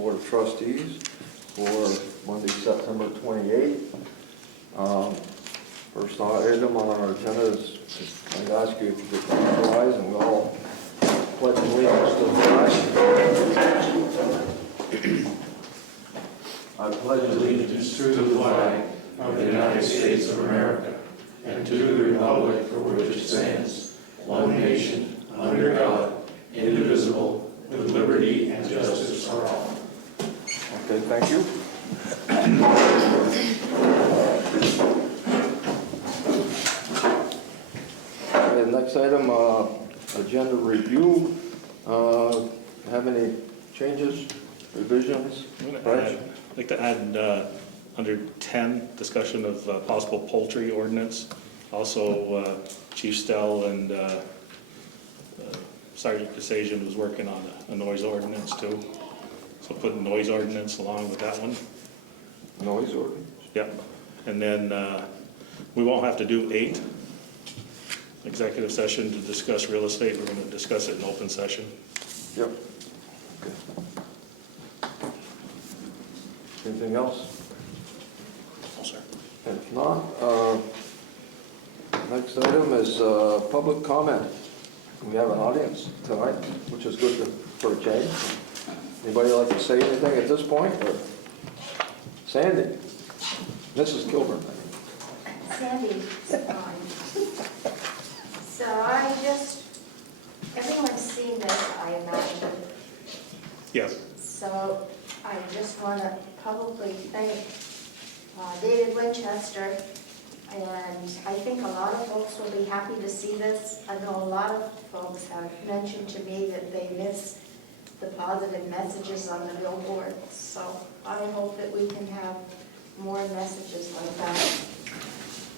Board of Trustees for Monday, September 28th. First item on our agenda is I'd ask you if you could please rise and we'll all pledge allegiance to the flag. I pledge allegiance to the flag of the United States of America and to the republic for which it stands, one nation, under God, indivisible, with liberty and justice for all. Okay, thank you. Okay, next item, agenda review. Have any changes, revisions? I'd like to add under 10, discussion of possible poultry ordinance. Also, Chief Stell and Sergeant Kasajian was working on a noise ordinance too. So put noise ordinance along with that one. Noise ordinance? Yep. And then we won't have to do 8. Executive session to discuss real estate. We're going to discuss it in open session. Yep. Okay. Anything else? No, sir. If not, next item is public comment. We have an audience tonight, which is good for a change. Anybody like to say anything at this point? Or Sandy? Mrs. Kilburn. Sandy's fine. So everyone's seen this, I imagine. Yes. So I just want to publicly thank David Winchester, and I think a lot of folks will be happy to see this. I know a lot of folks have mentioned to me that they miss the positive messages on the billboard. So I hope that we can have more messages like that.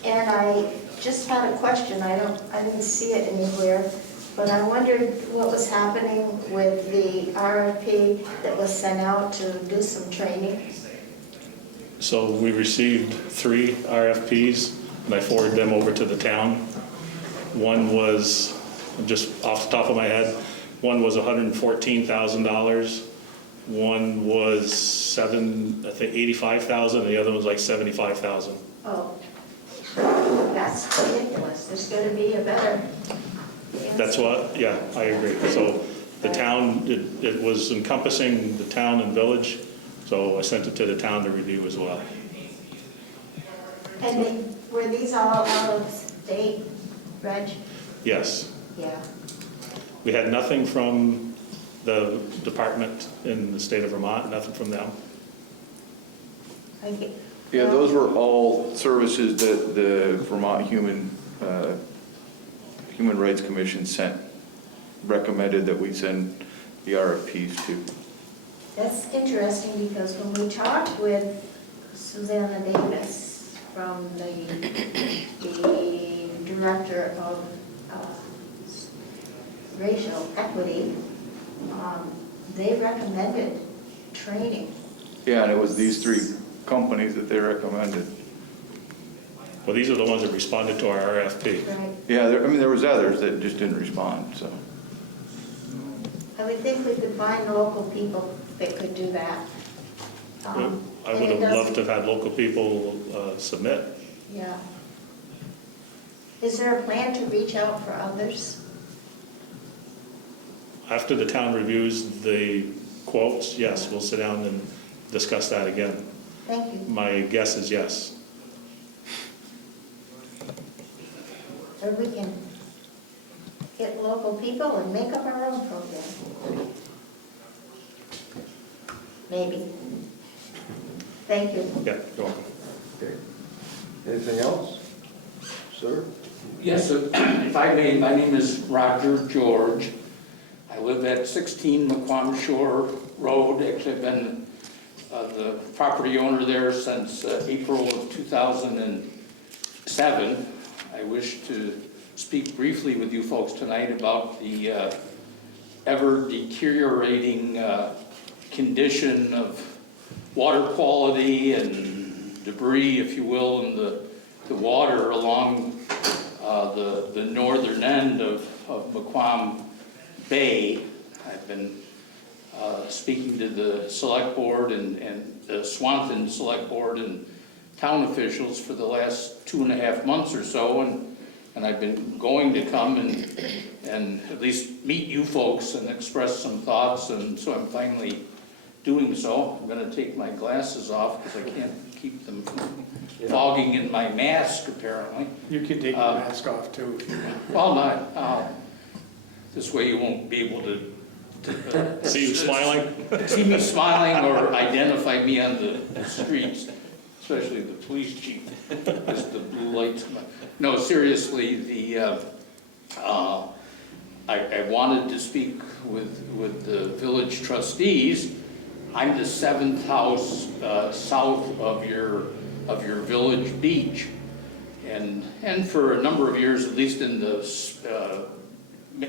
And I just had a question. I didn't see it anywhere, but I wondered what was happening with the RFP that was sent out to do some training. So we received 3 RFPs, and I forwarded them over to the town. One was, just off the top of my head, one was $114,000. One was $85,000, and the other was like $75,000. Oh, that's ridiculous. There's going to be a better answer. That's what, yeah, I agree. So the town, it was encompassing the town and village, so I sent it to the town to review as well. And were these all out of state, Reg? Yes. Yeah. We had nothing from the department in the state of Vermont, nothing from them. Yeah, those were all services that the Vermont Human Rights Commission recommended that we send the RFPs to. That's interesting because when we talked with Susanna Davis from the Director of Racial Equity, they recommended training. Yeah, and it was these 3 companies that they recommended. Well, these are the ones that responded to our RFP. Right. Yeah, there was others that just didn't respond, so. I would think we could find local people that could do that. I would have loved to have had local people submit. Yeah. Is there a plan to reach out for others? After the town reviews the quotes, yes, we'll sit down and discuss that again. Thank you. My guess is yes. Or we can get local people and make up our own program. Maybe. Thank you. Yeah, you're welcome. Okay. Anything else? Sir? Yes, if I may, my name is Roger George. I live at 16 McQuam Shore Road. Actually, I've been the property owner there since April of 2007. I wish to speak briefly with you folks tonight about the ever deteriorating condition of water quality and debris, if you will, in the water along the northern end of McQuam Bay. I've been speaking to the select board and the Swanton Select Board and town officials for the last 2.5 months or so, and I've been going to come and at least meet you folks and express some thoughts, and so I'm finally doing so. I'm gonna take my glasses off because I can't keep them from fogging in my mask, apparently. You can take your mask off too. Well, not, this way you won't be able to See you smiling? see me smiling or identify me on the streets, especially the police chief, because the blue lights. No, seriously, I wanted to speak with the village trustees. I'm the 7th house south of your village beach. And for a number of years, at least in the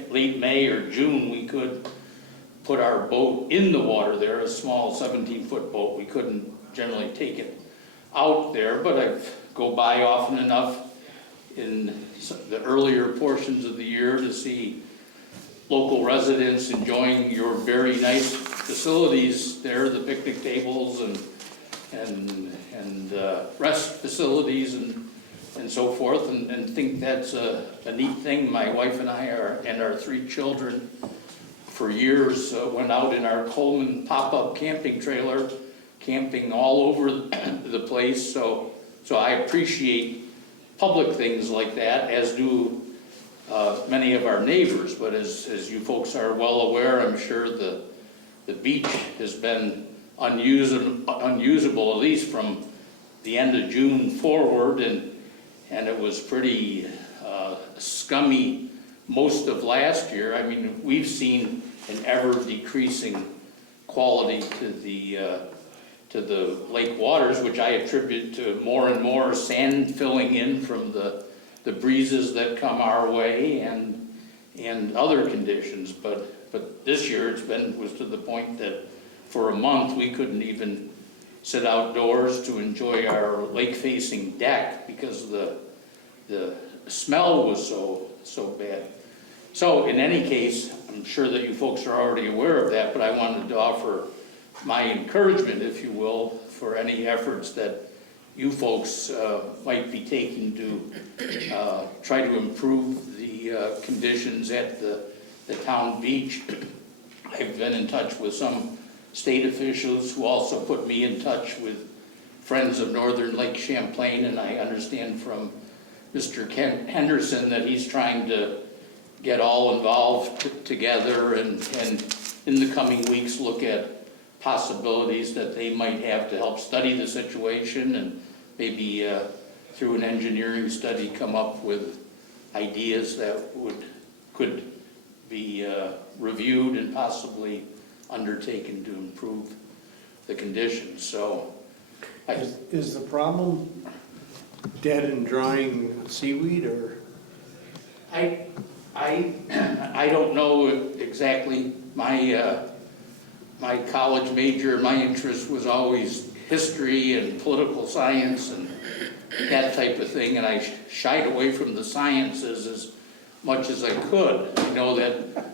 late May or June, we could put our boat in the water there, a small 17-foot boat. We couldn't generally take it out there, but I go by often enough in the earlier portions of the year to see local residents enjoying your very nice facilities there, the picnic tables and rest facilities and so forth, and think that's a neat thing. My wife and I and our 3 children for years went out in our Coleman pop-up camping trailer, camping all over the place. So I appreciate public things like that, as do many of our neighbors. But as you folks are well aware, I'm sure the beach has been unusable at least from the end of June forward, and it was pretty scummy most of last year. I mean, we've seen an ever decreasing quality to the lake waters, which I attribute to more and more sand filling in from the breezes that come our way and other conditions. But this year was to the point that for a month we couldn't even sit outdoors to enjoy our lake-facing deck because the smell was so bad. So in any case, I'm sure that you folks are already aware of that, but I wanted to offer my encouragement, if you will, for any efforts that you folks might be taking to try to improve the conditions at the town beach. I've been in touch with some state officials who also put me in touch with Friends of Northern Lake Champlain, and I understand from Mr. Ken Henderson that he's trying to get all involved together and in the coming weeks look at possibilities that they might have to help study the situation and maybe through an engineering study come up with ideas that could be reviewed and possibly undertaken to improve the conditions. So Is the problem dead and drying seaweed, or? I don't know exactly. My college major, my interest was always history and political science and that type of thing, and I shied away from the sciences as much as I could. I know that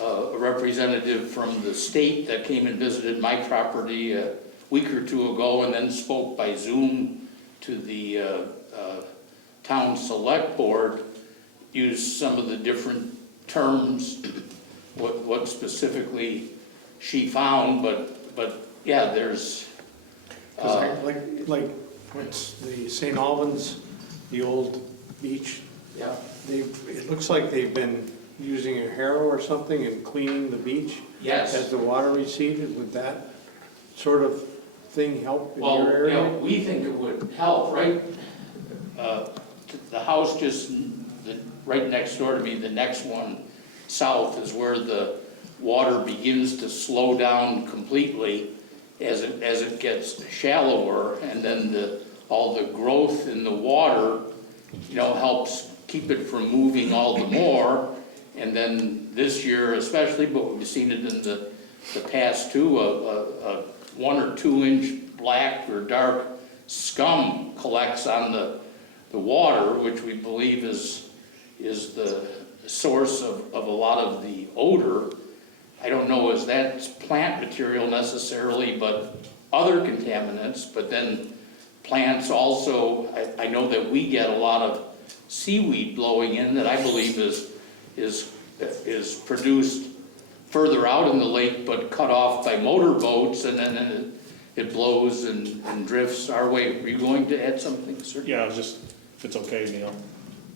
a representative from the state that came and visited my property a week or 2 ago and then spoke by Zoom to the town select board used some of the different terms, what specifically she found, but yeah, there's Like what's the St. Albans, the old beach, yeah. it looks like they've been using a harrow or something and cleaning the beach. Yes. As the water receded. Would that sort of thing help in Well, your area? you know, we think it would help, right? The house just right next door to me, the next one south, is where the water begins to slow down completely as it gets shallower, and then all the growth in the water, you know, helps keep it from moving all the more. And then this year especially, but we've seen it in the past too, a 1 or 2 inch black or dark scum collects on the water, which we believe is the source of a lot of the odor. I don't know is that plant material necessarily, but other contaminants, but then plants also, I know that we get a lot of seaweed blowing in that I believe is produced further out in the lake, but cut off by motorboats, and then it blows and drifts our way. Were you going to add something, sir? Yeah, I was just, if it's okay, Neil,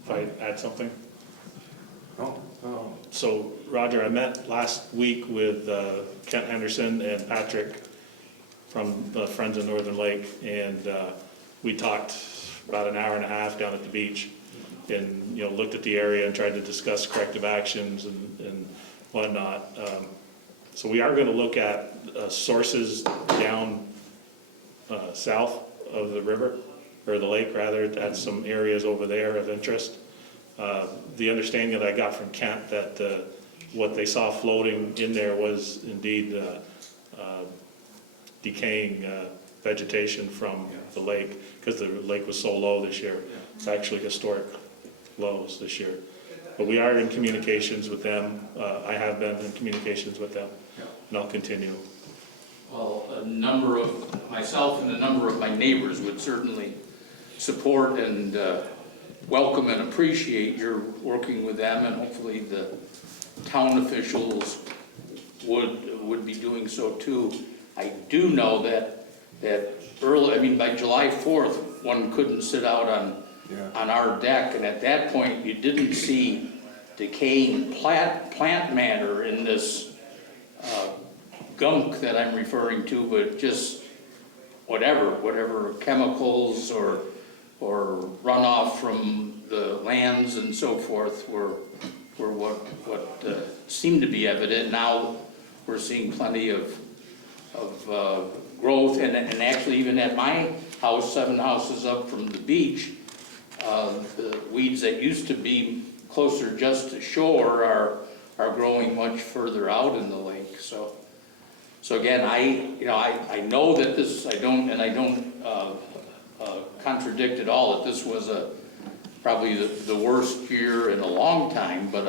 if I add something. Oh, oh. So, Roger, I met last week with Kent Henderson and Patrick from Friends of Northern Lake, and we talked about an hour and a half down at the beach, and looked at the area and tried to discuss corrective actions and whatnot. So we are going to look at sources down south of the river, or the lake rather, at some areas over there of interest. The understanding that I got from Kent that what they saw floating in there was indeed decaying vegetation from the lake, because the lake was so low this year. It's actually historic lows this year. But we are in communications with them. I have been in communications with them, and I'll continue. Well, myself and a number of my neighbors would certainly support and welcome and appreciate your working with them, and hopefully the town officials would be doing so too. I do know that early, by July 4th, one couldn't sit out on our deck, and at that point, you didn't see decaying plant matter in this gunk that I'm referring to, but just whatever chemicals or runoff from the lands and so forth were what seemed to be evident. Now we're seeing plenty of growth, and actually even at my house, 7 houses up from the beach, the weeds that used to be closer just to shore are growing much further out in the lake. So again, I know that this, I don't contradict at all that this was probably the worst year in a long time, but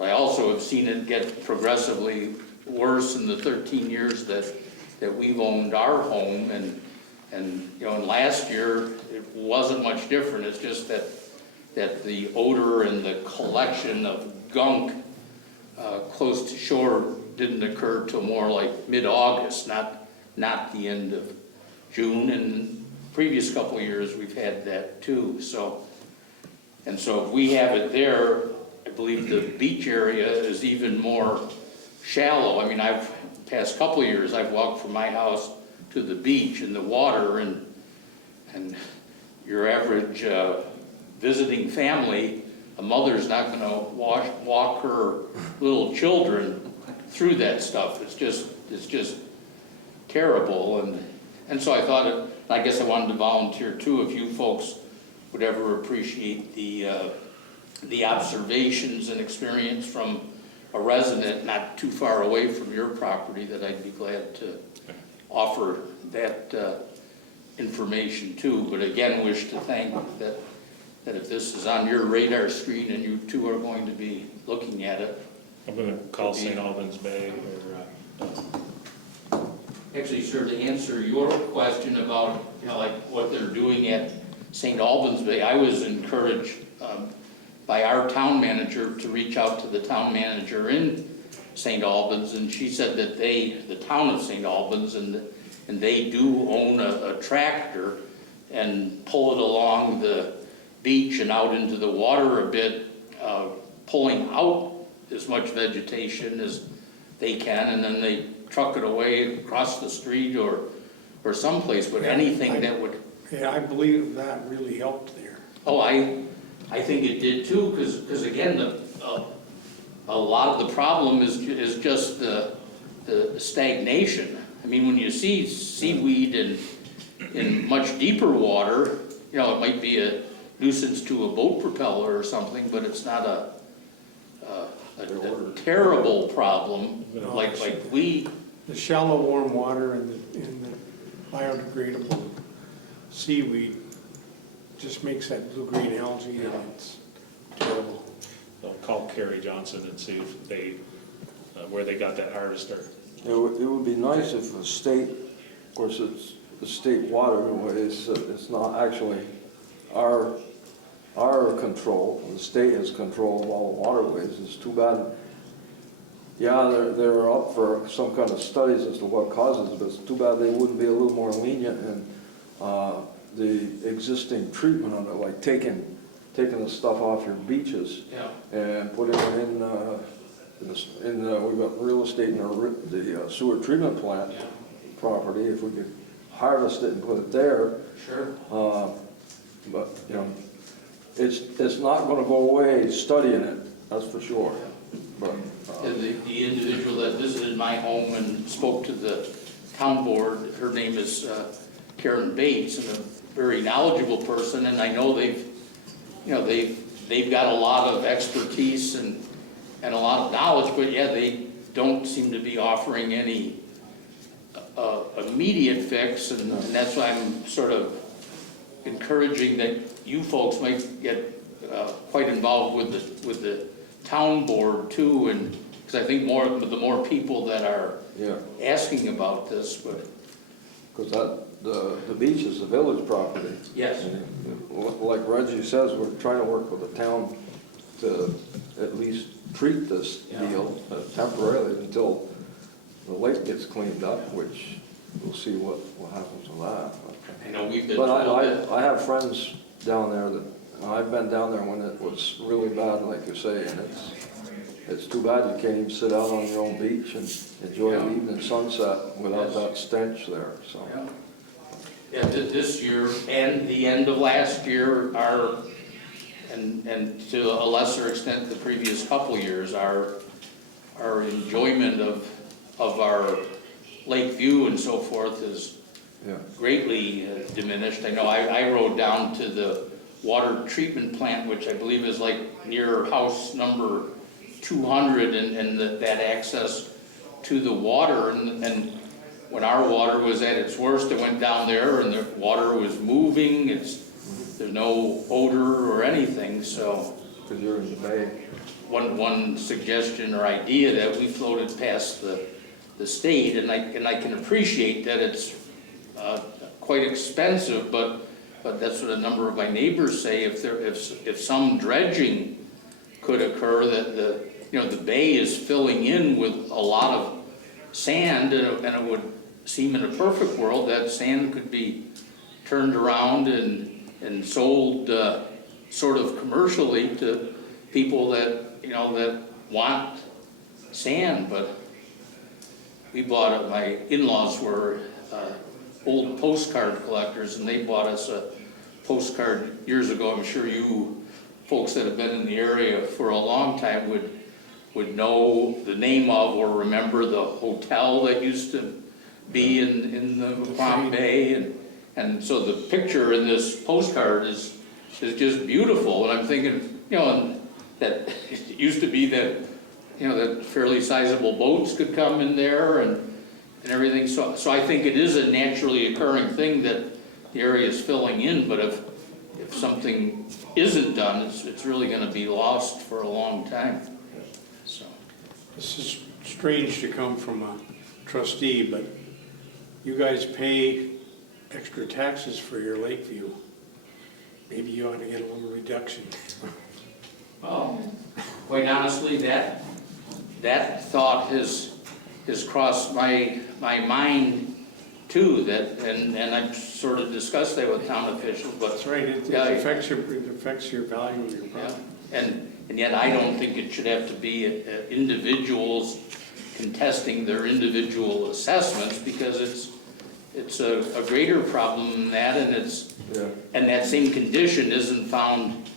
I also have seen it get progressively worse in the 13 years that we've owned our home, and last year it wasn't much different. It's just that the odor and the collection of gunk close to shore didn't occur till more like mid-August, not the end of June. And previous couple of years we've had that too. So if we have it there, I believe the beach area is even more shallow. Past couple of years I've walked from my house to the beach in the water, and your average visiting family, a mother's not going to walk her little children through that stuff. It's just terrible, and so I thought, I guess I wanted to volunteer too, if you folks would ever appreciate the observations and experience from a resident not too far away from your property, that I'd be glad to offer that information too. But again, wish to thank that if this is on your radar screen and you two are going to be looking at it. I'm going to call St. Albans Bay Actually, sir, to answer your question about like what they're doing at St. Albans Bay, I was encouraged by our town manager to reach out to the town manager in St. Albans, and she said that the town of St. Albans, and they do own a tractor and pull it along the beach and out into the water a bit, pulling out as much vegetation as they can, and then they truck it away across the street or someplace, but anything that would... Yeah, I believe that really helped there. Oh, I think it did too, because again, a lot of the problem is just the stagnation. When you see seaweed in much deeper water, it might be a nuisance to a boat propeller or something, but it's not a terrible problem like we... The shallow warm water and the biodegradable seaweed just makes that blue-green algae, and it's terrible. I'll call Kerry Johnson and see if they where they got that harvester. It would be nice if the state, of course, it's the state waterways, it's not actually our control. The state has control of all the waterways. It's too bad. Yeah, they're up for some kind of studies as to what causes it, but it's too bad they wouldn't be a little more lenient in the existing treatment of it, like taking the stuff off your beaches and putting it in we've got real estate in the sewer treatment plant property. If we could harvest it and put it there. Sure. But, you know, it's not gonna go away studying it, that's for sure. But, The individual that visited my home and spoke to the town board, her name is Karen Bates, and a very knowledgeable person, and I know they've got a lot of expertise and a lot of knowledge, but yeah, they don't seem to be offering any immediate fix, and that's why I'm sort of encouraging that you folks might get quite involved with the town board too, and because I think the more people that are asking about this, but because the beach is the village property. yes, And like Reggie says, we're trying to work with the town to at least treat this deal temporarily until the lake gets cleaned up, which we'll see what happens with that. I know we've been But told that. I have friends down there that, I've been down there when it was really bad, like you say, and it's too bad you can't even sit out on your own beach and enjoy the evening sunset without that stench there, so. Yeah, this year and the end of last year and to a lesser extent the previous couple years, our enjoyment of our lake view and so forth is greatly diminished. I know I rode down to the water treatment plant, which I believe is like near house number 200, and that access to the water, and when our water was at its worst, it went down there and the water was moving. There's no odor or anything, so. Because you're in the bay. One suggestion or idea that we floated past the state, and I can appreciate that it's quite expensive, but that's what a number of my neighbors say. If some dredging could occur, that the bay is filling in with a lot of sand, and it would seem in a perfect world that sand could be turned around and sold sort of commercially to people that want sand. But we bought it, my in-laws were old postcard collectors, and they bought us a postcard years ago. I'm sure you folks that have been in the area for a long time would know the name of or remember the hotel that used to be in the Swamp Bay, and so the picture in this postcard is just beautiful. And I'm thinking, that it used to be that that fairly sizable boats could come in there and everything. So I think it is a naturally occurring thing that the area is filling in. But if something isn't done, it's really going to be lost for a long time. So This is strange to come from a trustee, but you guys pay extra taxes for your lake view. Maybe you ought to get a little reduction. well, quite honestly, that thought has crossed my mind too. And I've sort of discussed that with town officials. But That's right, it affects your value of your property. And yet I don't think it should have to be individuals contesting their individual assessments, because it's a greater problem than that, and that same condition isn't found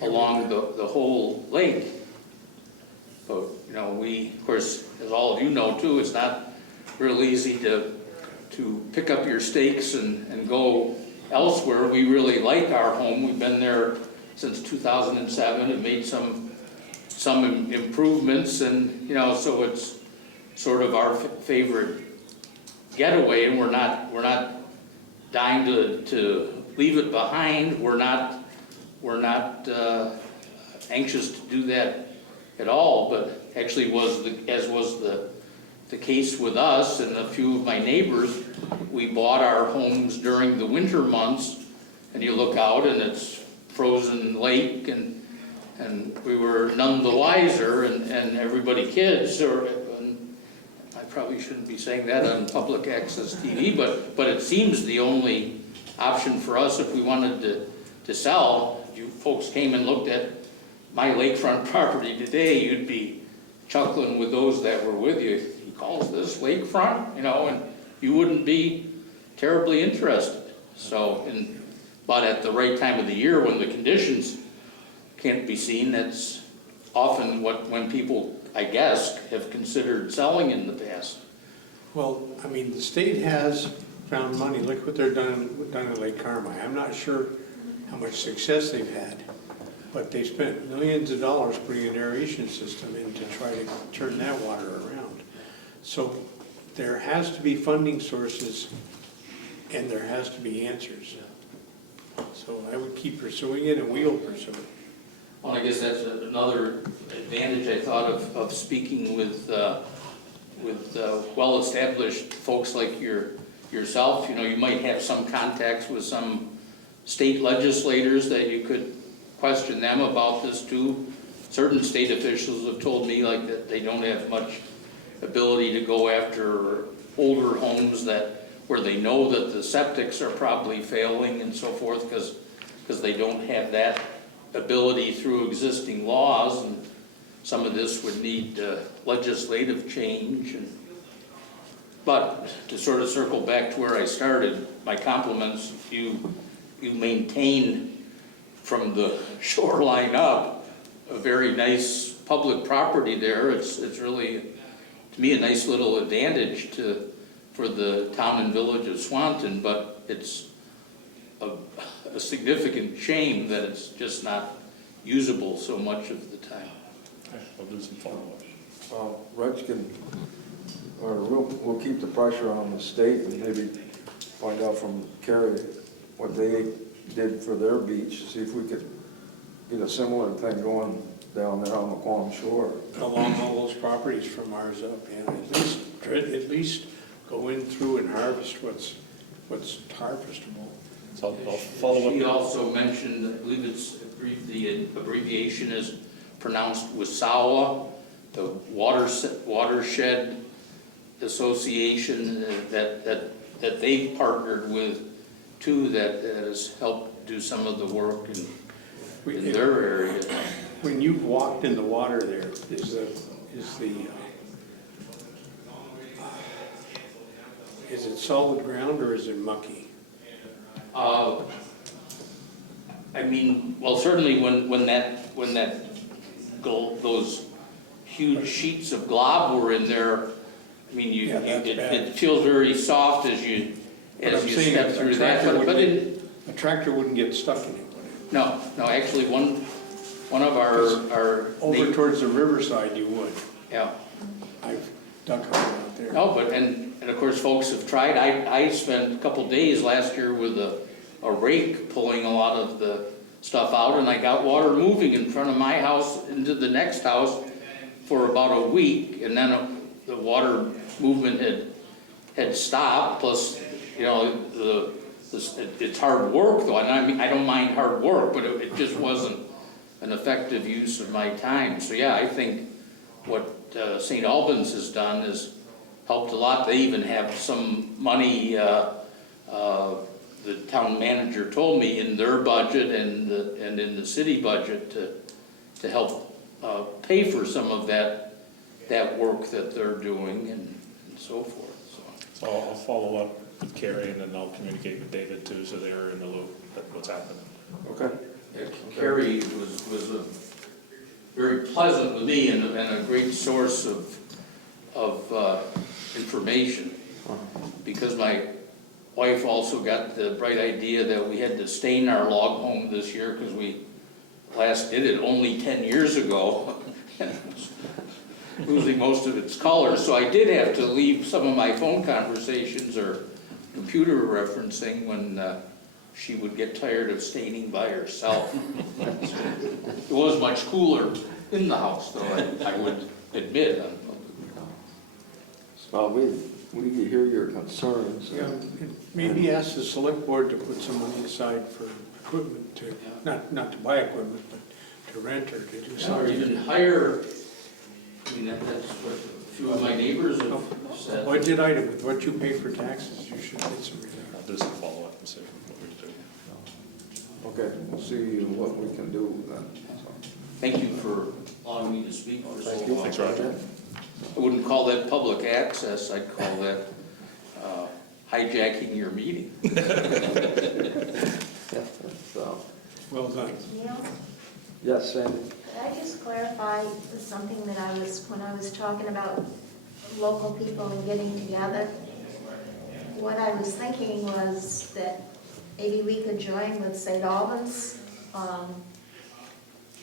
along the whole lake. But we, of course, as all of you know too, it's not real easy to pick up your stakes and go elsewhere. We really like our home. We've been there since 2007 and made some improvements, and so it's sort of our favorite getaway, and we're not dying to leave it behind. We're not anxious to do that at all, but actually as was the case with us and a few of my neighbors, we bought our homes during the winter months, and you look out and it's frozen lake, and we were none the wiser, and everybody kids, and I probably shouldn't be saying that on public access TV, but it seems the only option for us if we wanted to sell. If you folks came and looked at my lakefront property today, you'd be chuckling with those that were with you. He calls this lakefront, you know, and you wouldn't be terribly interested. So, but at the right time of the year when the conditions can't be seen, that's often when people, I guess, have considered selling in the past. Well, I mean, the state has found money. Look what they're done in Lake Carmine. I'm not sure how much success they've had, but they spent millions of dollars putting an aeration system in to try to turn that water around. So there has to be funding sources and there has to be answers. So I would keep pursuing it, and we'll pursue it. Well, I guess that's another advantage I thought of speaking with well-established folks like yourself. You know, you might have some contacts with some state legislators that you could question them about this too. Certain state officials have told me like that they don't have much ability to go after older homes where they know that the septics are probably failing and so forth, because they don't have that ability through existing laws, and some of this would need legislative change. But to sort of circle back to where I started, my compliments, you maintain from the shoreline up a very nice public property there. It's really, to me, a nice little advantage for the town and village of Swanton, but it's a significant shame that it's just not usable so much of the time. Okay, we'll do some follow-up. Reg we'll keep the pressure on the state and maybe find out from Kerry what they did for their beach, see if we could get a similar thing going down there on the Quam shore. Along all those properties from ours up, and at least go in through and harvest what's harvestable. So I'll follow up. She also mentioned, I believe the abbreviation is pronounced Wasawa, the Watershed Association that they've partnered with too, that has helped do some of the work in their area. When you've walked in the water there, is it solid ground or is it mucky? I mean, well, certainly when those huge sheets of glob were in there, I mean, it feels very soft as you step through that. A tractor wouldn't get stuck in it. No, actually, one of our Over towards the riverside, you would. Yeah. I've duck hunted out there. No, but and of course, folks have tried. I spent a couple days last year with a rake pulling a lot of the stuff out, and I got water moving in front of my house into the next house for about a week, and then the water movement had stopped. Plus, you know, it's hard work though, and I mean, I don't mind hard work, but it just wasn't an effective use of my time. So yeah, I think what St. Albans has done is helped a lot. They even have some money, the town manager told me, in their budget and in the city budget to help pay for some of that work that they're doing and so forth. So I'll follow up with Carrie, and then I'll communicate with David too, so they're in the loop at what's happening. Okay. Yeah, Carrie was very pleasant with me and a great source of information, because my wife also got the bright idea that we had to stain our log home this year because we last did it only 10 years ago and it was losing most of its color. So I did have to leave some of my phone conversations or computer referencing when she would get tired of staining by herself. It was much cooler in the house, though, I would admit. Well, we hear your concerns. Yeah, and maybe ask the select board to put some money aside for equipment to, not to buy equipment, but to rent or to do Or something. even hire, I mean, that's what a few of my neighbors have said. Budget item, with what you pay for taxes, you should get some relief. I'll do some follow-up and see what we can do. Okay, we'll see what we can do then. So, Thank you for allowing me to speak for so thank you. long. Thanks, Roger. I wouldn't call that public access, I'd call that hijacking your meeting. Yeah, so, Well done. Neil, yes, Sandy? could I just clarify something that when I was talking about local people and getting together? What I was thinking was that maybe we could join with St. Albans,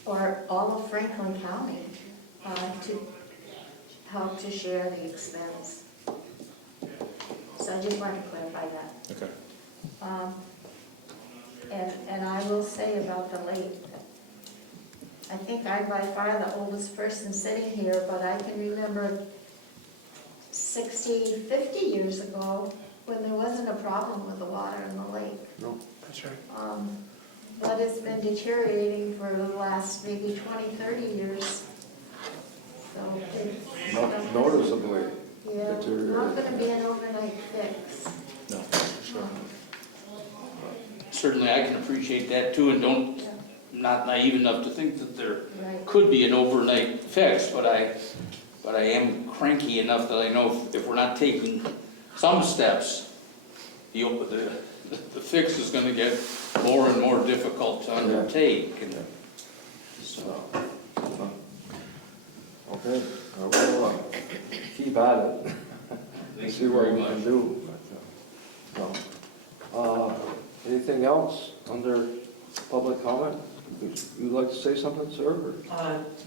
or all of Franklin County, to help to share the expense. So I just wanted to clarify that. Okay. And I will say about the lake, I think I'm by far the oldest person sitting here, but I can remember 60, 50 years ago when there wasn't a problem with the water in the lake. No? That's right. But it's been deteriorating for the last maybe 20, 30 years. So it's Noticeably yeah, not deteriorating. gonna be an overnight fix. No, for sure. Certainly, I can appreciate that too, and Yeah, not naive enough to think that there right. could be an overnight fix, but I am cranky enough that I know if we're not taking some steps, the fix is gonna get more and more difficult to undertake, and so. Okay, we'll keep at it. Thank See you what very we much. can do. Anything else under public comment? You'd like to say something, sir? or-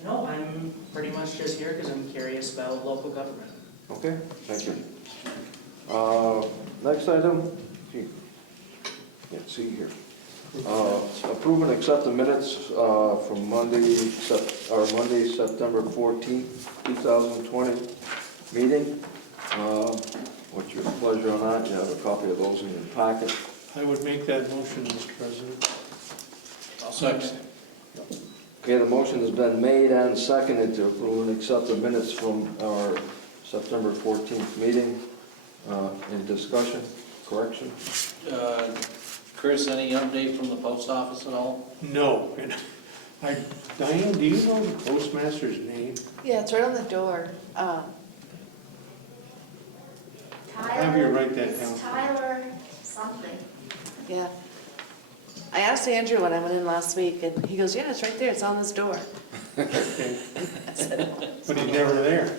No, I'm pretty much just here because I'm curious about local government. Okay, thank you. Next item, can't see here. Approve and accept the minutes from Monday, September 14th, 2020 meeting. What's your pleasure on that? You have a copy of those in your packet. I would make that motion, Mr. President. I'll second. Okay, the motion has been made and seconded to approve and accept the minutes from our September 14th meeting. In discussion, correction? Chris, any update from the post office at all? No, and Diane, do you know the postmaster's name? Yeah, it's right on the door. Have you write that It's down? Tyler something. Yeah. I asked Andrew when I went in last week, and he goes, yeah, it's right there, it's on this door. Okay, I said, but he's never there.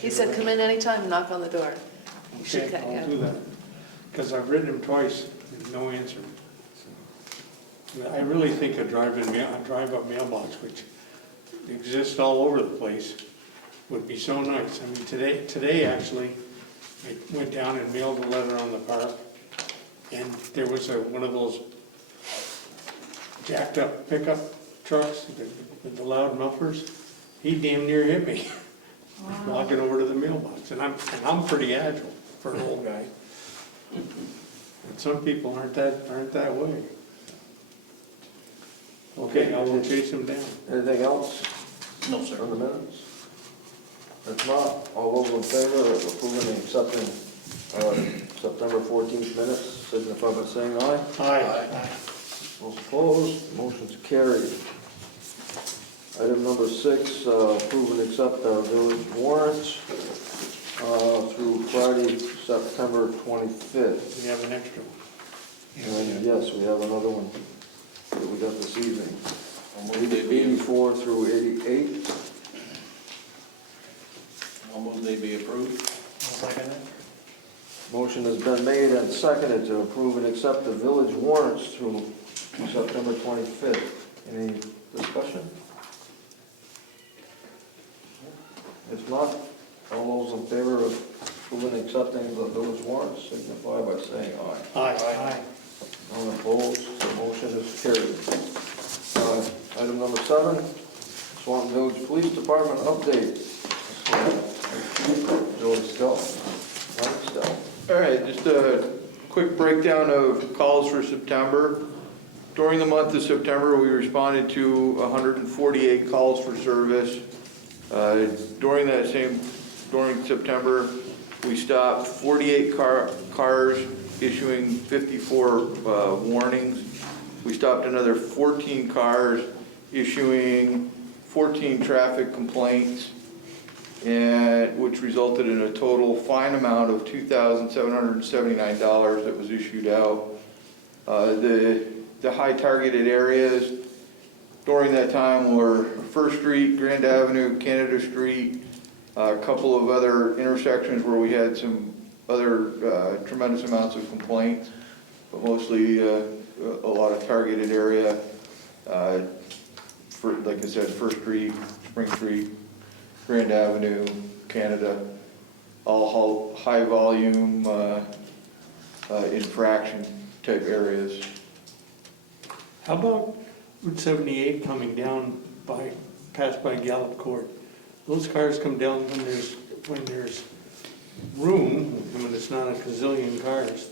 he said, come in anytime, knock on the door. You should Okay, cut, I'll yeah. do that. Because I've written him twice, and no answer. I really think a drive-up mailbox, which exists all over the place, would be so nice. I mean, today actually, I went down and mailed a letter on the park, and there was one of those jacked up pickup trucks with the loud mufflers. He damn near hit me, walking over to the mailbox, and I'm pretty agile for an old guy. And some people aren't that way. Okay, I will chase him down. Anything else No, sir. on the minutes? If not, all those in favor of approving and accepting September 14th minutes, signify by saying aye. Aye. Those opposed, motion's carried. Item number 6, approve and accept our village warrants through Friday, September 25th. We have an extra one. And yes, we have another one that we got this evening. I'll move they be, 84 through 88. I'll move they be approved. Motion has been made and seconded to approve and accept the village warrants through September 25th. Any discussion? If not, all those in favor of approving and accepting the village warrants signify by saying aye. Aye. None opposed, the motion is carried. Item number 7, Swanton Village Police Department update. Joey Stell. Mike Stell. All right, just a quick breakdown of calls for September. During the month of September, we responded to 148 calls for service. During September, we stopped 48 cars, issuing 54 warnings. We stopped another 14 cars, issuing 14 traffic complaints, and which resulted in a total fine amount of $2,779 that was issued out. The high targeted areas during that time were First Street, Grand Avenue, Canada Street, a couple of other intersections where we had some other tremendous amounts of complaints, but mostly a lot of targeted area. Like I said, First Street, Spring Street, Grand Avenue, Canada, all high volume infraction type areas. How about Route 78 coming down past by Gallup Court? Those cars come down when there's room, and when it's not a gazillion cars.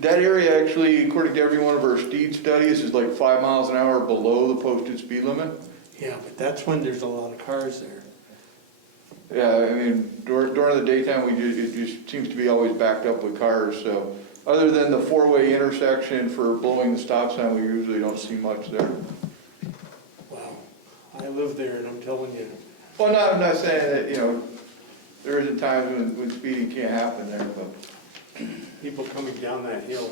That area actually, according to every one of our speed studies, is like 5 miles an hour below the posted speed limit. Yeah, but that's when there's a lot of cars there. Yeah, I mean, during the daytime, it just seems to be always backed up with cars, so other than the four-way intersection for blowing the stop sign, we usually don't see much there. Wow, I live there and I'm telling you. Well, no, I'm not saying that, there isn't times when speeding can't happen there, but. People coming down that hill.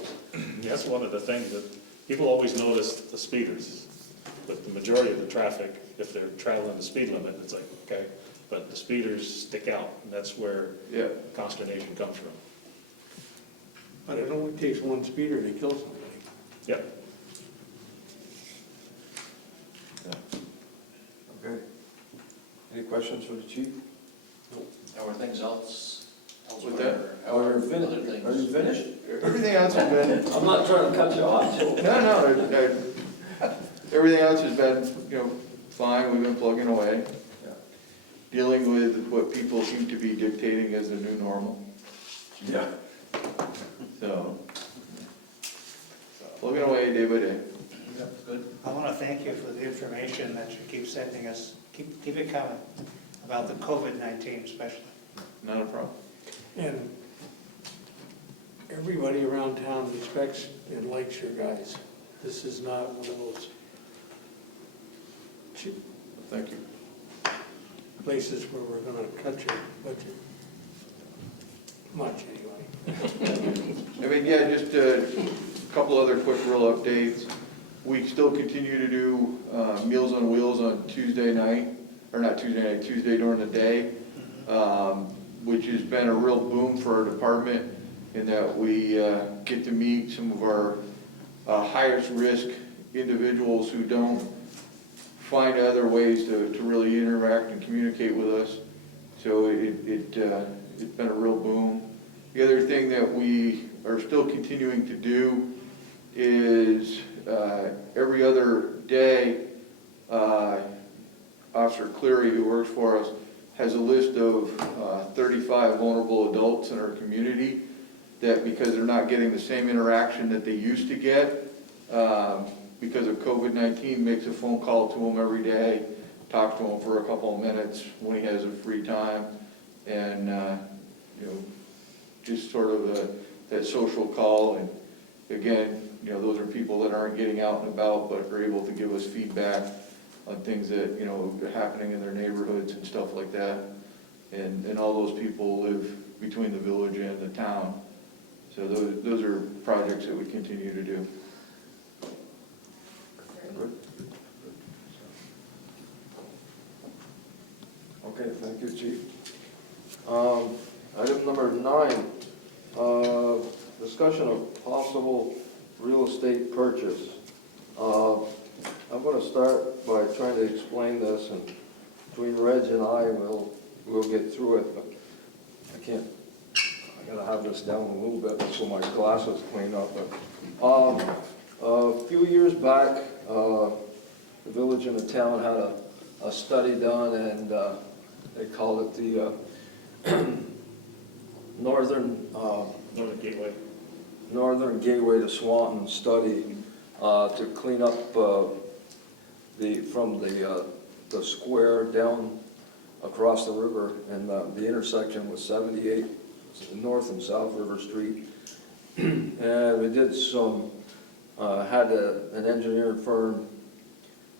That's one of the things that people always notice the speeders, but the majority of the traffic, if they're traveling the speed limit, it's like, okay, but the speeders stick out, and that's where consternation comes from. But it only takes one speeder to kill somebody. Yep. Okay. Any questions for the chief? How are things else? With that? How are Are you other finished? things? Are you finished? Everything else has been, I'm not trying to cut you off, Joe. no, everything else has been, fine, we've been plugging away. Yeah. Dealing with what people seem to be dictating as the new normal, Yeah. so. Plugging away day by day. Good. I want to thank you for the information that you keep sending us. Keep it coming, about the COVID-19 especially. Not a problem. And everybody around town respects and likes your guys. This is not one of those Thank you. places where we're gonna cut your budget. Much, anyway. I mean, yeah, just a couple other quick real updates. We still continue to do Meals on Wheels on Tuesday night, or not Tuesday night, Tuesday during the day, which has been a real boom for our department in that we get to meet some of our highest risk individuals who don't find other ways to really interact and communicate with us. So it's been a real boom. The other thing that we are still continuing to do is every other day, Officer Cleary, who works for us, has a list of 35 vulnerable adults in our community that, because they're not getting the same interaction that they used to get, because of COVID-19, makes a phone call to them every day, talks to them for a couple of minutes when he has a free time, and just sort of that social call. And again, those are people that aren't getting out and about, but are able to give us feedback on things that are happening in their neighborhoods and stuff like that. And all those people live between the village and the town. So those are projects that we continue to do. Good. Okay, thank you, Chief. Item number 9, discussion of possible real estate purchase. I'm going to start by trying to explain this, and between Reg and I, we'll get through it, but I can't. I gotta have this down a little bit so my glasses clean up. But a few years back, the village and the town had a study done, and they called it the Northern Northern Gateway. Gateway to Swanton study to clean up from the square down across the river and the intersection with 78 North and South River Street. And we did had an engineering firm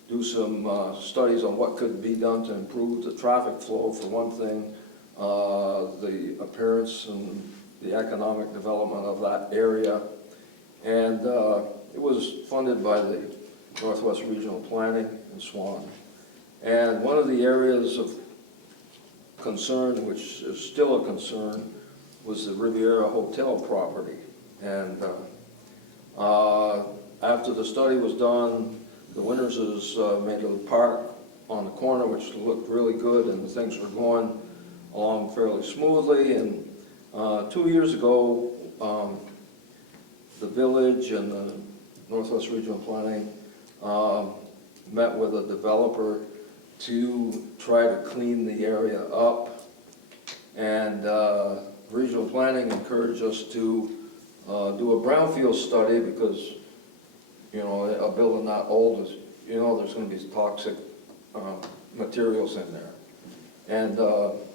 do some studies on what could be done to improve the traffic flow, for one thing, the appearance and the economic development of that area. And it was funded by the Northwest Regional Planning in Swan. And one of the areas of concern, which is still a concern, was the Riviera Hotel property. And after the study was done, the Winterses made a park on the corner, which looked really good, and things were going along fairly smoothly. And 2 years ago, the village and the Northwest Regional Planning met with a developer to try to clean the area up. And Regional Planning encouraged us to do a brownfield study because, you know, a building that old is, you know, there's going to be toxic materials in there. And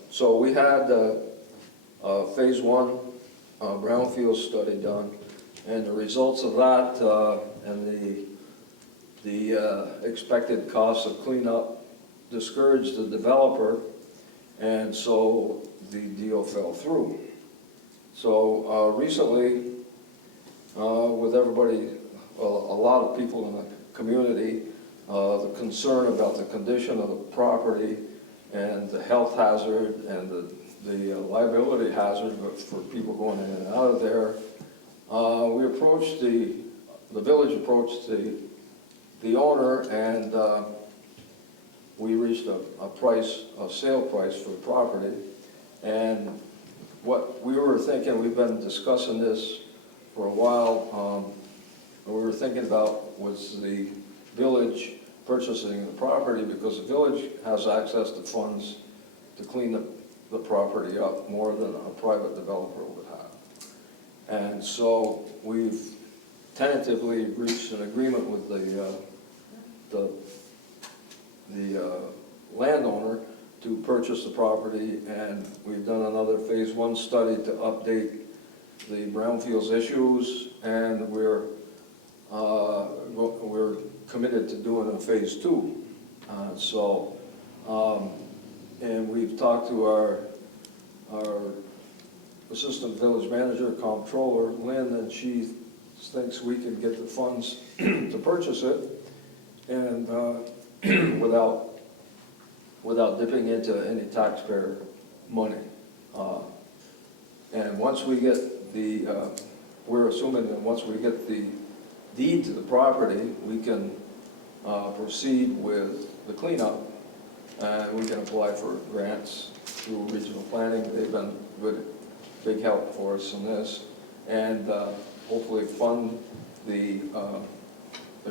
so we had a phase 1 brownfield study done, and the results of that and the expected costs of cleanup discouraged the developer, and so the deal fell through. So recently, with everybody, a lot of people in the community, the concern about the condition of the property and the health hazard and the liability hazard for people going in and out of there, we approached the village approached the owner, and we reached a sale price for the property. And what we were thinking, we've been discussing this for a while, what we were thinking about was the village purchasing the property, because the village has access to funds to clean the property up more than a private developer would have. And so we've tentatively reached an agreement with the landowner to purchase the property, and we've done another phase 1 study to update the brownfields issues, and we're committed to doing a phase 2. And we've talked to our assistant village manager, comptroller, Lynn, and she thinks we can get the funds to purchase it, and without dipping into any taxpayer money. And once we get we're assuming that once we get the deed to the property, we can proceed with the cleanup, and we can apply for grants through regional planning. They've been big help for us in this, and hopefully fund the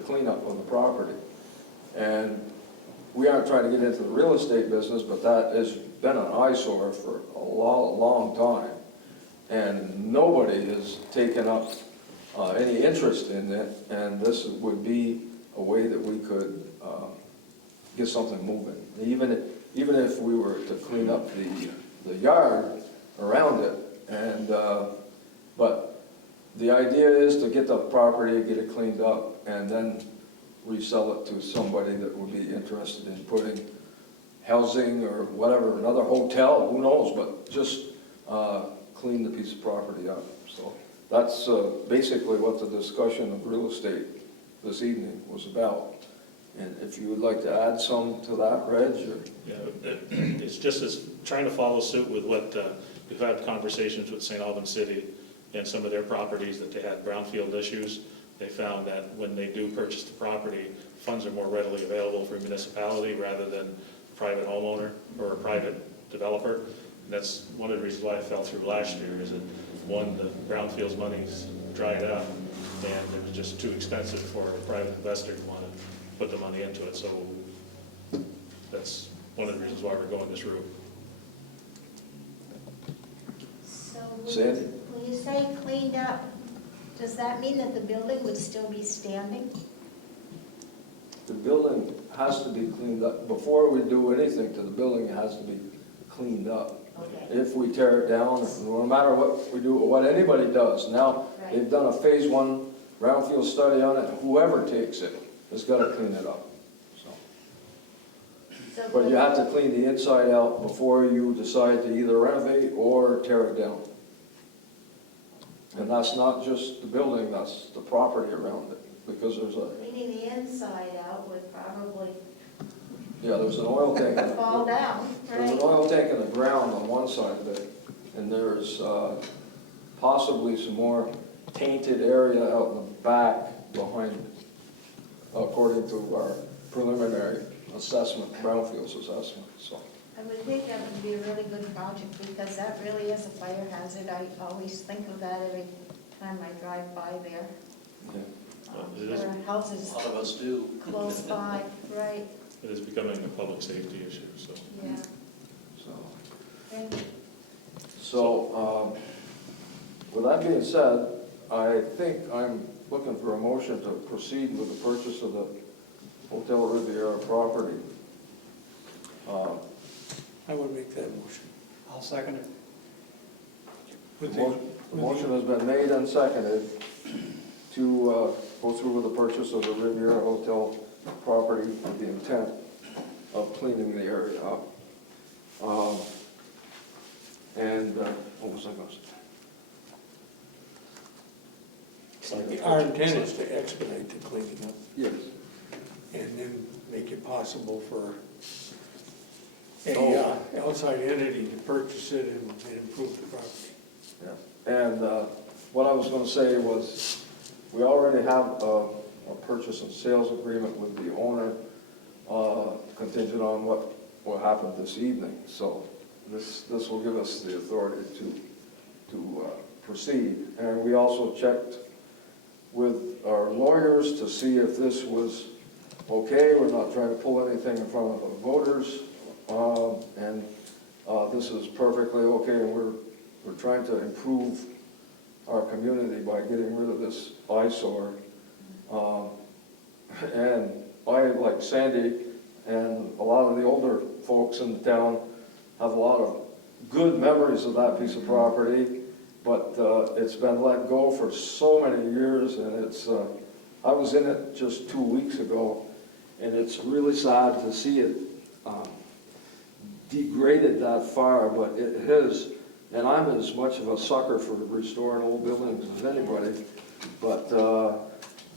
cleanup of the property. And we aren't trying to get into the real estate business, but that has been an eyesore for a long time. And nobody has taken up any interest in it, and this would be a way that we could get something moving. Even if we were to clean up the yard around it, and but the idea is to get the property, get it cleaned up, and then resell it to somebody that would be interested in putting housing or whatever, another hotel, who knows, but just clean the piece of property up. So that's basically what the discussion of real estate this evening was about. And if you would like to add some to that, Reg? Or? Yeah, it's just trying to follow suit with what we've had conversations with St. Albans City and some of their properties that they had brownfield issues. They found that when they do purchase the property, funds are more readily available for a municipality rather than a private homeowner or a private developer. And that's one of the reasons why it fell through last year, is that one, the brownfields money's dried up, and it was just too expensive for a private investor to want to put the money into it. So that's one of the reasons why we're going this route. So Sandy? when you say cleaned up, does that mean that the building would still be standing? The building has to be cleaned up. Before we do anything to the building, it has to be cleaned up. Okay. If we tear it down, no matter what we do, or what anybody does, now, Right. they've done a phase one brownfield study on it, whoever takes it has got to clean it up. So, So but you have to clean the inside out before you decide to either renovate or tear it down. And that's not just the building, that's the property around it, because there's a, cleaning the inside out would probably there's an oil tank. in it. fall down, There's an right? oil tank in the ground on one side of it, and there's possibly some more tainted area out in the back behind it, according to our preliminary assessment, brownfields assessment, so. I would think that would be a really good project because that really is a fire hazard. I always think of that every time I drive by there. It is- There are houses A lot of us do. close by, right, It is becoming a public safety issue, so. yeah. So, And so, with that being said, I think I'm looking for a motion to proceed with the purchase of the Hotel Riviera property. I would make that motion. I'll second it. With The motion has been made and seconded to go through with the purchase of the Riviera Hotel property with the intent of cleaning the area up. What was I going to say? Our intent is to expedite the cleaning up Yes. and then make it possible for a outside entity to purchase it and improve the property. Yeah. And what I was going to say was, we already have a purchase and sales agreement with the owner contingent on what will happen this evening. So this will give us the authority to proceed. And we also checked with our lawyers to see if this was okay. We're not trying to pull anything in front of the voters. And this is perfectly okay, and we're trying to improve our community by getting rid of this eyesore. And I, like Sandy, and a lot of the older folks in the town have a lot of good memories of that piece of property, but it's been let go for so many years, and it's, I was in it just 2 weeks ago, and it's really sad to see it degraded that far, but it has, and I'm as much of a sucker for restoring old buildings as anybody, but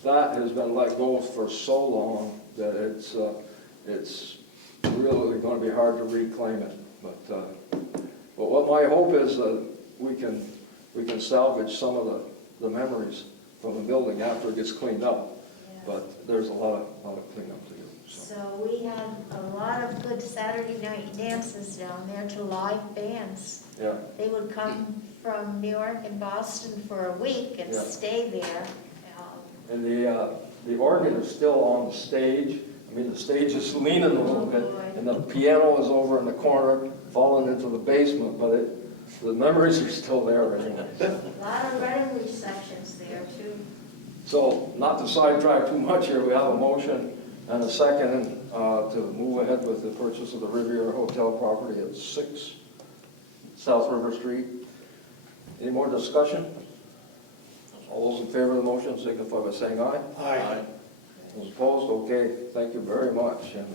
that has been let go for so long that it's really going to be hard to reclaim it. But what my hope is that we can salvage some of the memories from the building after it gets cleaned up. yeah. But there's a lot of cleanup to do. So. So we had a lot of good Saturday night dances down there to live bands. Yeah. They would come from New York and Boston for a week and Yeah. stay there. And the organ is still on the stage. I mean, the stage is leaning a little bit, and the piano is over in the corner, falling into the basement, but the memories are still there anyway. A lot of wedding receptions there too. So, not to sidetrack too much here, we have a motion and a second to move ahead with the purchase of the Riviera Hotel property at 6 South River Street. Any more discussion? All those in favor of the motion signify by saying aye. Aye. Those opposed, okay, thank you very much, and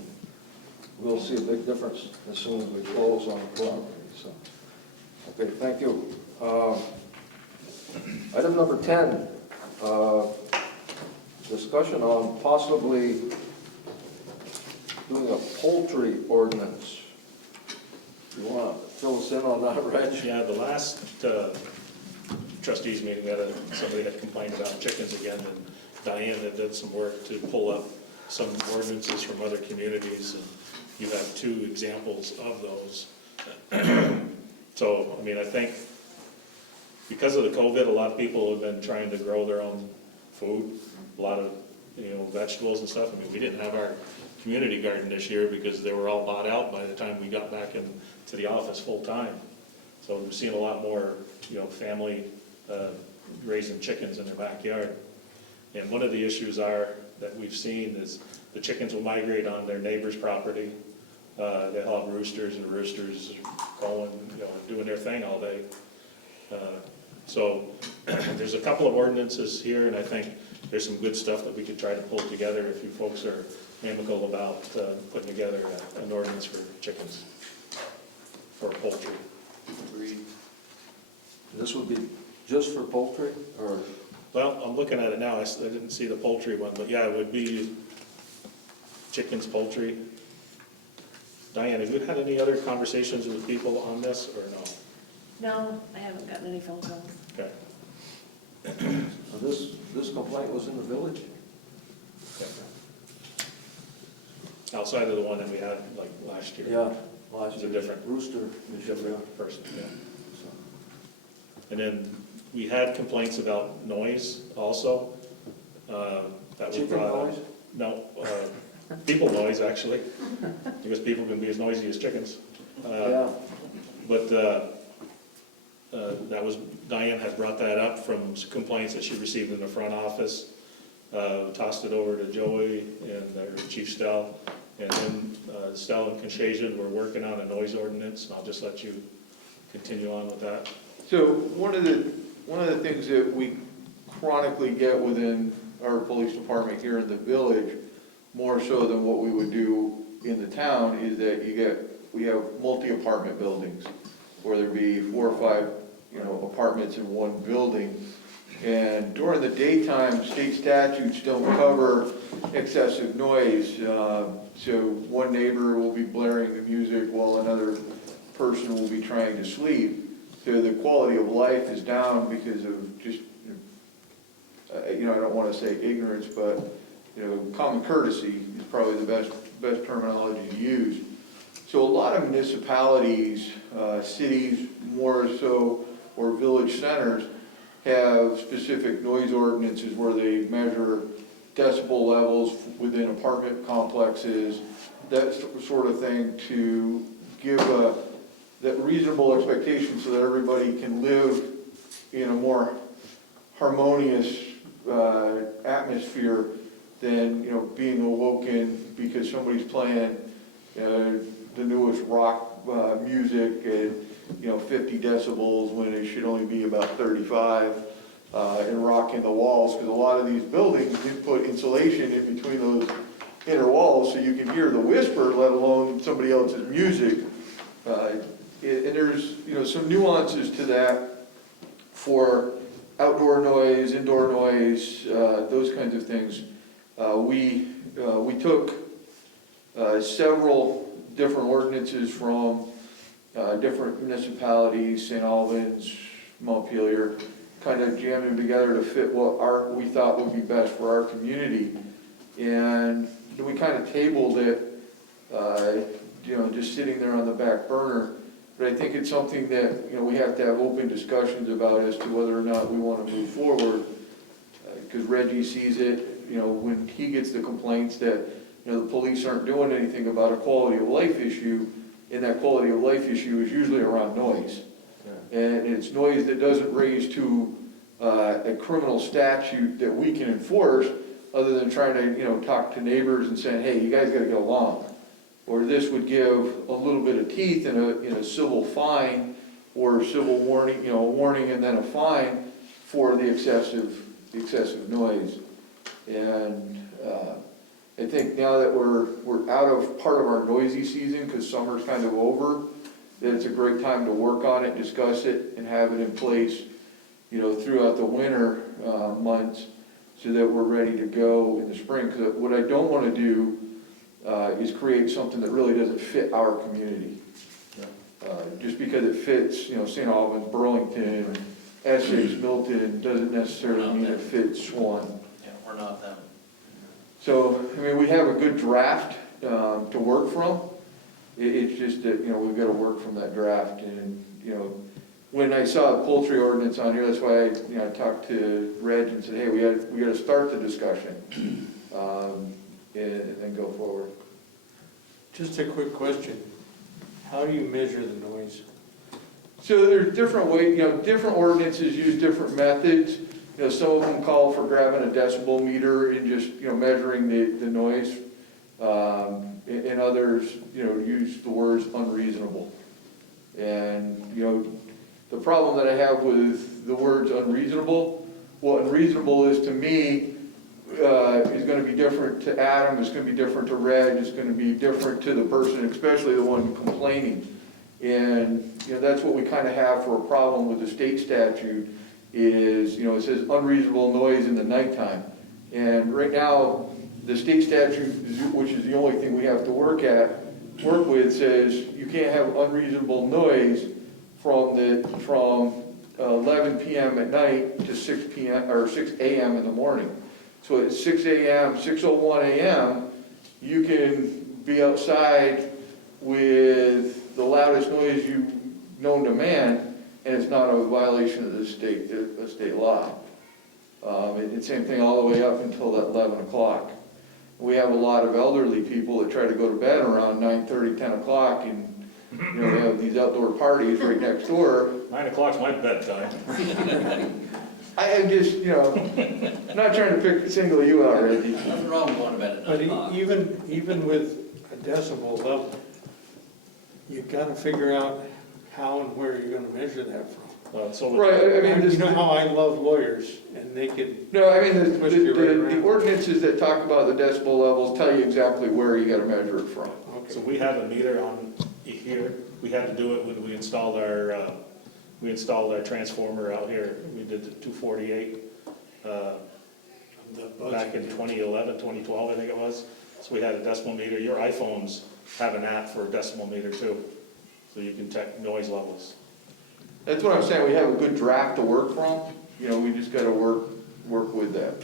we'll see a big difference as soon as we close on the property, so. Okay, thank you. Item number 10, discussion on possibly doing a poultry ordinance. You want to fill us in on that, Reg? Yeah, the last trustees meeting, somebody had complained about chickens again, and Diane had done some work to pull up some ordinances from other communities, and you have 2 examples of those. So, I mean, I think because of the COVID, a lot of people have been trying to grow their own food, a lot of, vegetables and stuff. I mean, we didn't have our community garden this year because they were all bought out by the time we got back into the office full-time. So we've seen a lot more, family raising chickens in their backyard. And one of the issues that we've seen is the chickens will migrate on their neighbor's property. They'll have roosters, and roosters going, doing their thing all day. So there's a couple of ordinances here, and I think there's some good stuff that we could try to pull together if you folks are amicable about putting together an ordinance for chickens, for poultry. Agreed. This would be just for poultry, or? Well, I'm looking at it now, I didn't see the poultry one, but yeah, it would be chickens, poultry. Diane, have you had any other conversations with people on this, or no? No, I haven't gotten any phone calls. Okay. This complaint was in the village? Okay. Outside of the one that we had like last year? Yeah, last It's a year. different- Rooster. Different person, yeah. So, And then we had complaints about noise also. That was Chicken brought up. noise? No, people noise, actually, because people can be as noisy as chickens. Yeah, But that was, Diane had brought that up from complaints that she received in the front office. Tossed it over to Joey and Chief Stell. And then Stell and Conshazian were working on a noise ordinance. I'll just let you continue on with that. So one of the things that we chronically get within our police department here in the village, more so than what we would do in the town, is that we have multi-apartment buildings, where there be 4 or 5, apartments in one building. And during the daytime, state statutes don't cover excessive noise. So one neighbor will be blaring the music while another person will be trying to sleep. So the quality of life is down because of just, I don't want to say ignorance, but, common courtesy is probably the best terminology to use. So a lot of municipalities, cities more so, or village centers, have specific noise ordinances where they measure decibel levels within apartment complexes, that sort of thing, to give that reasonable expectation so that everybody can live in a more harmonious atmosphere than, being awoken because somebody's playing the newest rock music at 50 decibels when it should only be about 35, and rocking the walls, because a lot of these buildings didn't put insulation in between those inner walls so you can hear the whisper, let alone somebody else's music. And there's some nuances to that for outdoor noise, indoor noise, those kinds of things. We took several different ordinances from different municipalities, St. Albans, Montpelier, kind of jammed them together to fit what we thought would be best for our community. And we kind of tabled it, just sitting there on the back burner. But I think it's something that, we have to have open discussions about as to whether or not we want to move forward. Because Reggie sees it, when he gets the complaints that, the police aren't doing anything about a quality of life issue, and that quality of life issue is usually around noise. And it's noise that doesn't raise to a criminal statute that we can enforce, other than trying to, talk to neighbors and saying, hey, you guys gotta get along. Or this would give a little bit of teeth in a civil fine, or a civil warning, a warning and then a fine for the excessive noise. And I think now that we're out of part of our noisy season, because summer's kind of over, that it's a great time to work on it, discuss it, and have it in place, throughout the winter months, so that we're ready to go in the spring. Because what I don't want to do is create something that really doesn't fit our community. Just because it fits, St. Albans, Burlington, Essex, Milton, doesn't necessarily mean it fits Swan. Yeah, we're not them. So, we have a good draft to work from. It's just that, we've got to work from that draft. And, when I saw a poultry ordinance on here, that's why I talked to Reg and said, hey, we got to start the discussion and then go forward. Just a quick question. How do you measure the noise? So there's different ways, different ordinances use different methods. Some of them call for grabbing a decibel meter and just, measuring the noise. And others, use the words unreasonable. And, the problem that I have with the words unreasonable, what unreasonable is to me, is gonna be different to Adam, it's gonna be different to Reg, it's gonna be different to the person, especially the one complaining. And, that's what we kind of have for a problem with the state statute is, it says unreasonable noise in the nighttime. And right now, the state statute, which is the only thing we have to work with, says you can't have unreasonable noise from 11 p.m. at night to 6 p.m. or 6 a.m. in the morning. So at 6 a.m., 6:01 a.m., you can be outside with the loudest noise you've known to man, and it's not a violation of the state law. It's the same thing all the way up until that 11 o'clock. We have a lot of elderly people that try to go to bed around 9:30, 10 o'clock, and we have these outdoor parties right next door. 9 o'clock's my bedtime. I am just, not trying to single you out, Reggie. Nothing wrong with going to bed at 9 o'clock. But even with a decibel level, you gotta figure out how and where you're gonna measure that from. Right, I mean, You know how I love lawyers, and they could, No, I mean, Twist you right the around. ordinances that talk about the decibel levels tell you exactly where you gotta measure it from. So we have a meter on here. We had to do it when we installed our transformer out here. We did the 248 back in 2011, 2012, I think it was. So we had a decimal meter. Your iPhones have an app for a decimal meter too, so you can check noise levels. That's what I'm saying, we have a good draft to work from, we just gotta work with that.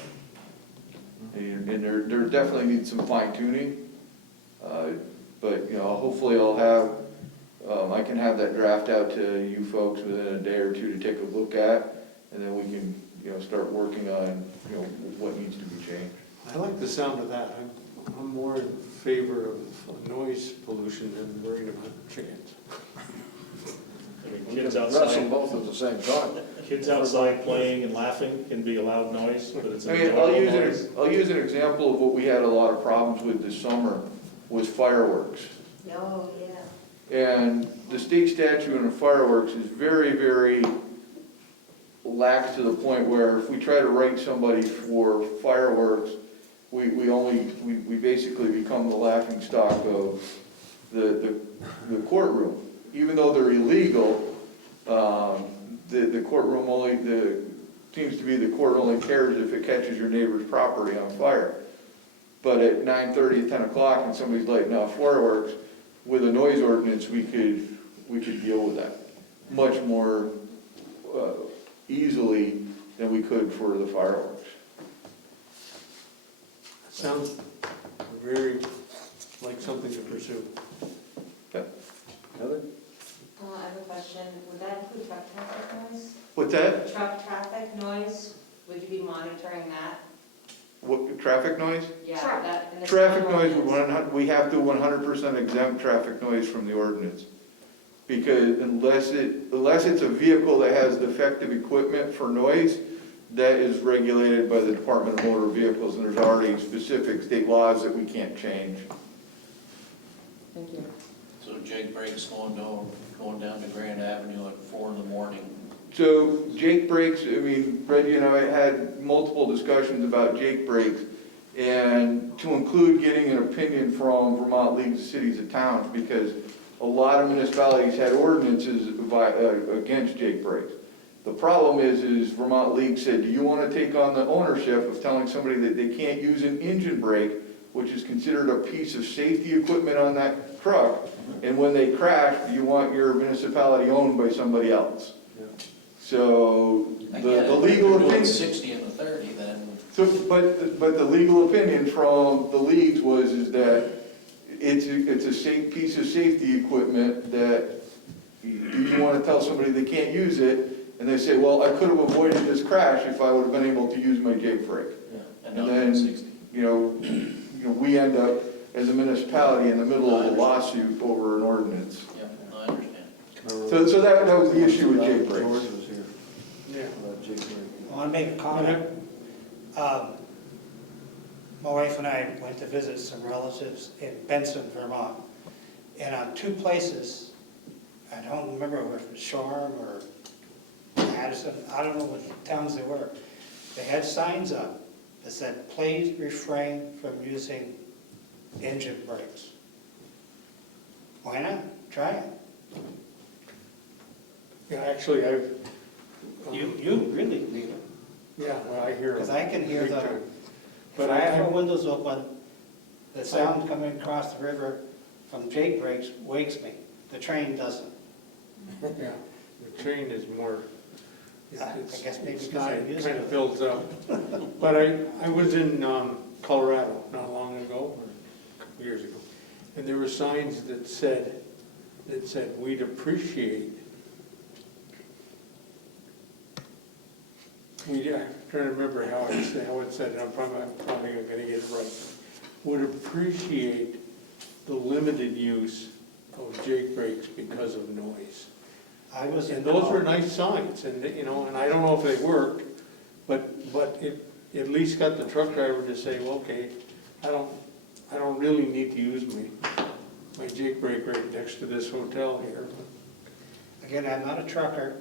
And there definitely needs some fine tuning, but, hopefully I can have that draft out to you folks within a day or two to take a look at, and then we can, start working on, what needs to be changed. I like the sound of that. I'm more in favor of noise pollution than worried about chickens. I mean, We can kids address them outside, both at the same time. kids outside playing and laughing can be a loud noise, but it's I an mean, enjoyable noise. I'll use an example of what we had a lot of problems with this summer, was fireworks. Oh, yeah. And the state statute on fireworks is very, very lax to the point where if we try to write somebody for fireworks, we basically become the laughing stock of the courtroom. Even though they're illegal, the courtroom seems to be the court only cares if it catches your neighbor's property on fire. But at 9:30, 10 o'clock, and somebody's lighting off fireworks, with a noise ordinance, we could deal with that much more easily than we could for the fireworks. Sounds very like something to pursue. Heather? I have a question. Would that include truck traffic noise? What's that? Truck traffic noise, would you be monitoring that? What, traffic noise? Yeah, Sure. that. in the Traffic town noise, ordinance. we have to 100% exempt traffic noise from the ordinance. Because unless it's a vehicle that has defective equipment for noise, that is regulated by the Department of Motor Vehicles, and there's already specific state laws that we can't change. Thank you. So Jake breaks going down to Grand Avenue at 4 in the morning. So Jake breaks, Reggie and I had multiple discussions about Jake breaks, and to include getting an opinion from Vermont League of Cities and Towns, because a lot of municipalities had ordinances against Jake breaks. The problem is Vermont League said, do you want to take on the ownership of telling somebody that they can't use an engine brake, which is considered a piece of safety equipment on that truck, and when they crash, do you want your municipality owned by somebody else? So the legal opinion. 60 and the 30 then. So, but the legal opinion from the leagues is that it's a safe piece of safety equipment that you want to tell somebody they can't use it, and they say, well, I could have avoided this crash if I would have been able to use my Jake brake. Yeah. And then, we end up as a municipality in the middle of a lawsuit over an ordinance. Yeah, I understand. So that was the issue with Jake George breaks. was here. Yeah. About Jake break. I want to make a comment. My wife and I went to visit some relatives in Benson, Vermont. And on two places, I don't remember if it was Shoreham or Madison, I don't know what towns they were. They had signs up that said, please refrain from using engine brakes. Why not? Try it. Yeah, actually, I've. You really need it. Yeah, well, I hear. Because I can hear big the, time. but But I have I, our windows open, the sound coming across the river from Jake brakes wakes me. The train doesn't. yeah, the train is more, I it's, guess maybe it's because not, I'm it used kind to of it. builds up. But I was in Colorado not long ago, or a couple years ago, and there were signs that said, we'd appreciate. I'm trying to remember how it said, and I'm probably not gonna get it right. Would appreciate the limited use of Jake brakes because of noise. I was in. And those were nice signs, and, you know, and I don't know if they worked, but it at least got the truck driver to say, well, okay, I don't really need to use my Jake brake right next to this hotel here. Again, I'm not a trucker,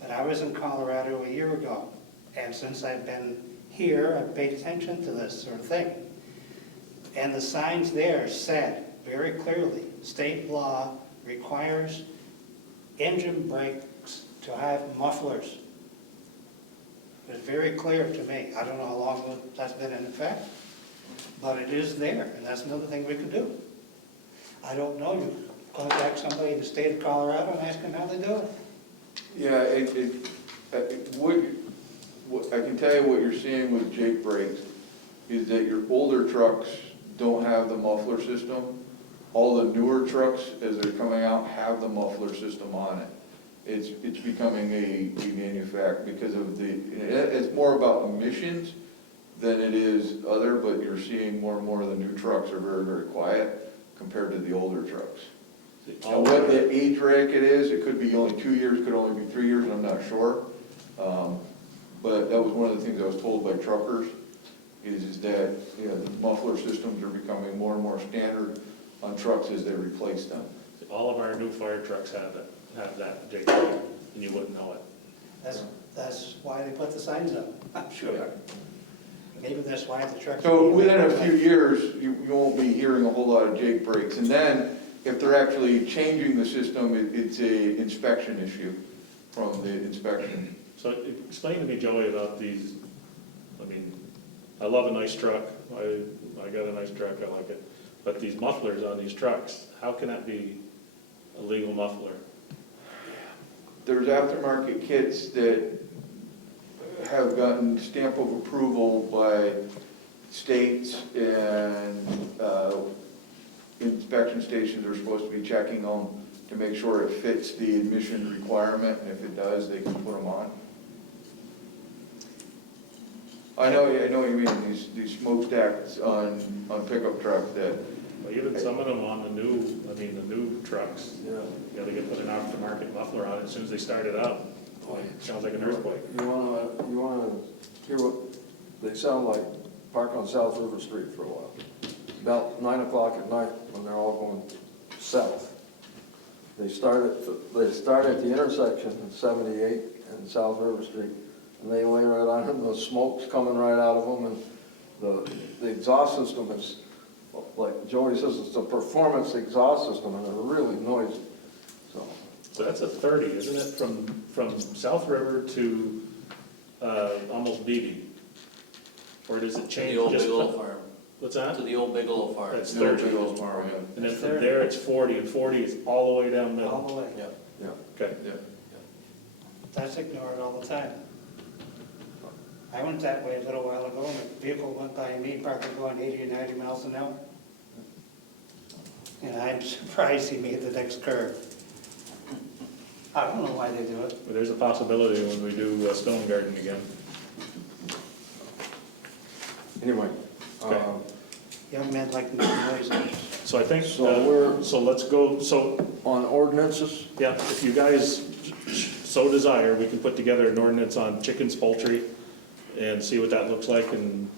but I was in Colorado a year ago. And since I've been here, I've paid attention to this sort of thing. And the signs there said very clearly, state law requires engine brakes to have mufflers. It's very clear to me. I don't know how long that's been in effect, but it is there, and that's another thing we could do. I don't know, you contact somebody in the state of Colorado and ask them how they do it. Yeah, I can tell you what you're seeing with Jake brakes is that your older trucks don't have the muffler system. All the newer trucks, as they're coming out, have the muffler system on it. It's becoming a manufacturer because of it's more about emissions than it is other, but you're seeing more and more of the new trucks are very, very quiet compared to the older trucks. Now, what the age bracket is, it could be only 2 years, could only be 3 years, I'm not sure. But that was one of the things I was told by truckers, is that, you know, the muffler systems are becoming more and more standard on trucks as they replace them. All of our new fire trucks have that Jake brake, and you wouldn't know it. That's why they put the signs up, I'm sure. Maybe that's why the trucks. So within a few years, you won't be hearing a whole lot of Jake brakes. And then, if they're actually changing the system, it's a inspection issue from the inspection. So explain to me, Joey, about these, I mean, I love a nice truck, I got a nice truck, I like it, but these mufflers on these trucks, how can that be a legal muffler? There's aftermarket kits that have gotten stamp of approval by states, and inspection stations are supposed to be checking them to make sure it fits the emission requirement, and if it does, they can put them on. I know what you mean, these smokestacks on pickup trucks that, Well, even some of them on the new trucks, Yeah. you gotta put an aftermarket muffler on it as soon as they start it up. Sounds like an earthquake. You wanna hear what they sound like, park on South River Street for a while. About 9 o'clock at night, when they're all going south. They start at the intersection at 78 and South River Street, and they lay right on them, the smoke's coming right out of them, and the exhaust system is, like Joey says, it's a performance exhaust system, and they're really noisy, so. So that's a 30, isn't it, from South River to almost Beebe? Or does it To change? the old just Bigelow farm, What's that? to the old Bigelow farm. That's no 30. big farm, yeah. And then from there, it's 40, and 40 is all the way down All middle. the way. Yeah. Yeah. Okay. Yeah. That's ignored all the time. I went that way a little while ago, and a vehicle went by me, probably going 80 or 90 miles an hour. And I'm surprised he made the next curve. I don't know why they do it. But there's a possibility when we do Stone Garden again. Anyway, Okay. young men like to make noise. So I think, So so let's go, so, On ordinances, yeah, if you guys so desire, we can put together an ordinance on chickens, poultry, and see what that looks like, and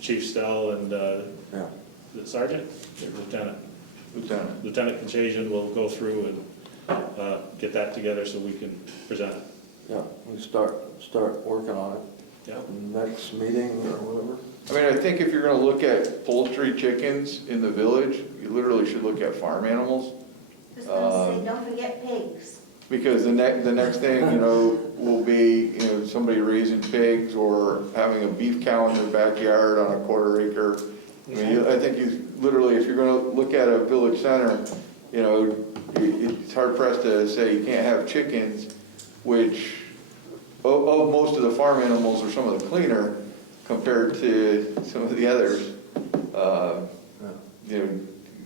Chief Stell and yeah, the sergeant, or lieutenant? Lieutenant. Lieutenant Conchasion will go through and get that together so we can present it. yeah, we start working on it. Yeah. Next meeting or whatever. I mean, I think if you're gonna look at poultry, chickens in the village, you literally should look at farm animals. I was gonna say, don't forget pigs. Because the next thing, you know, will be, you know, somebody raising pigs or having a beef cow in their backyard on a quarter acre. I mean, I think you, literally, if you're gonna look at a village center, you know, it's hard pressed to say you can't have chickens, which, of most of the farm animals are some of the cleaner compared to some of the others. You know,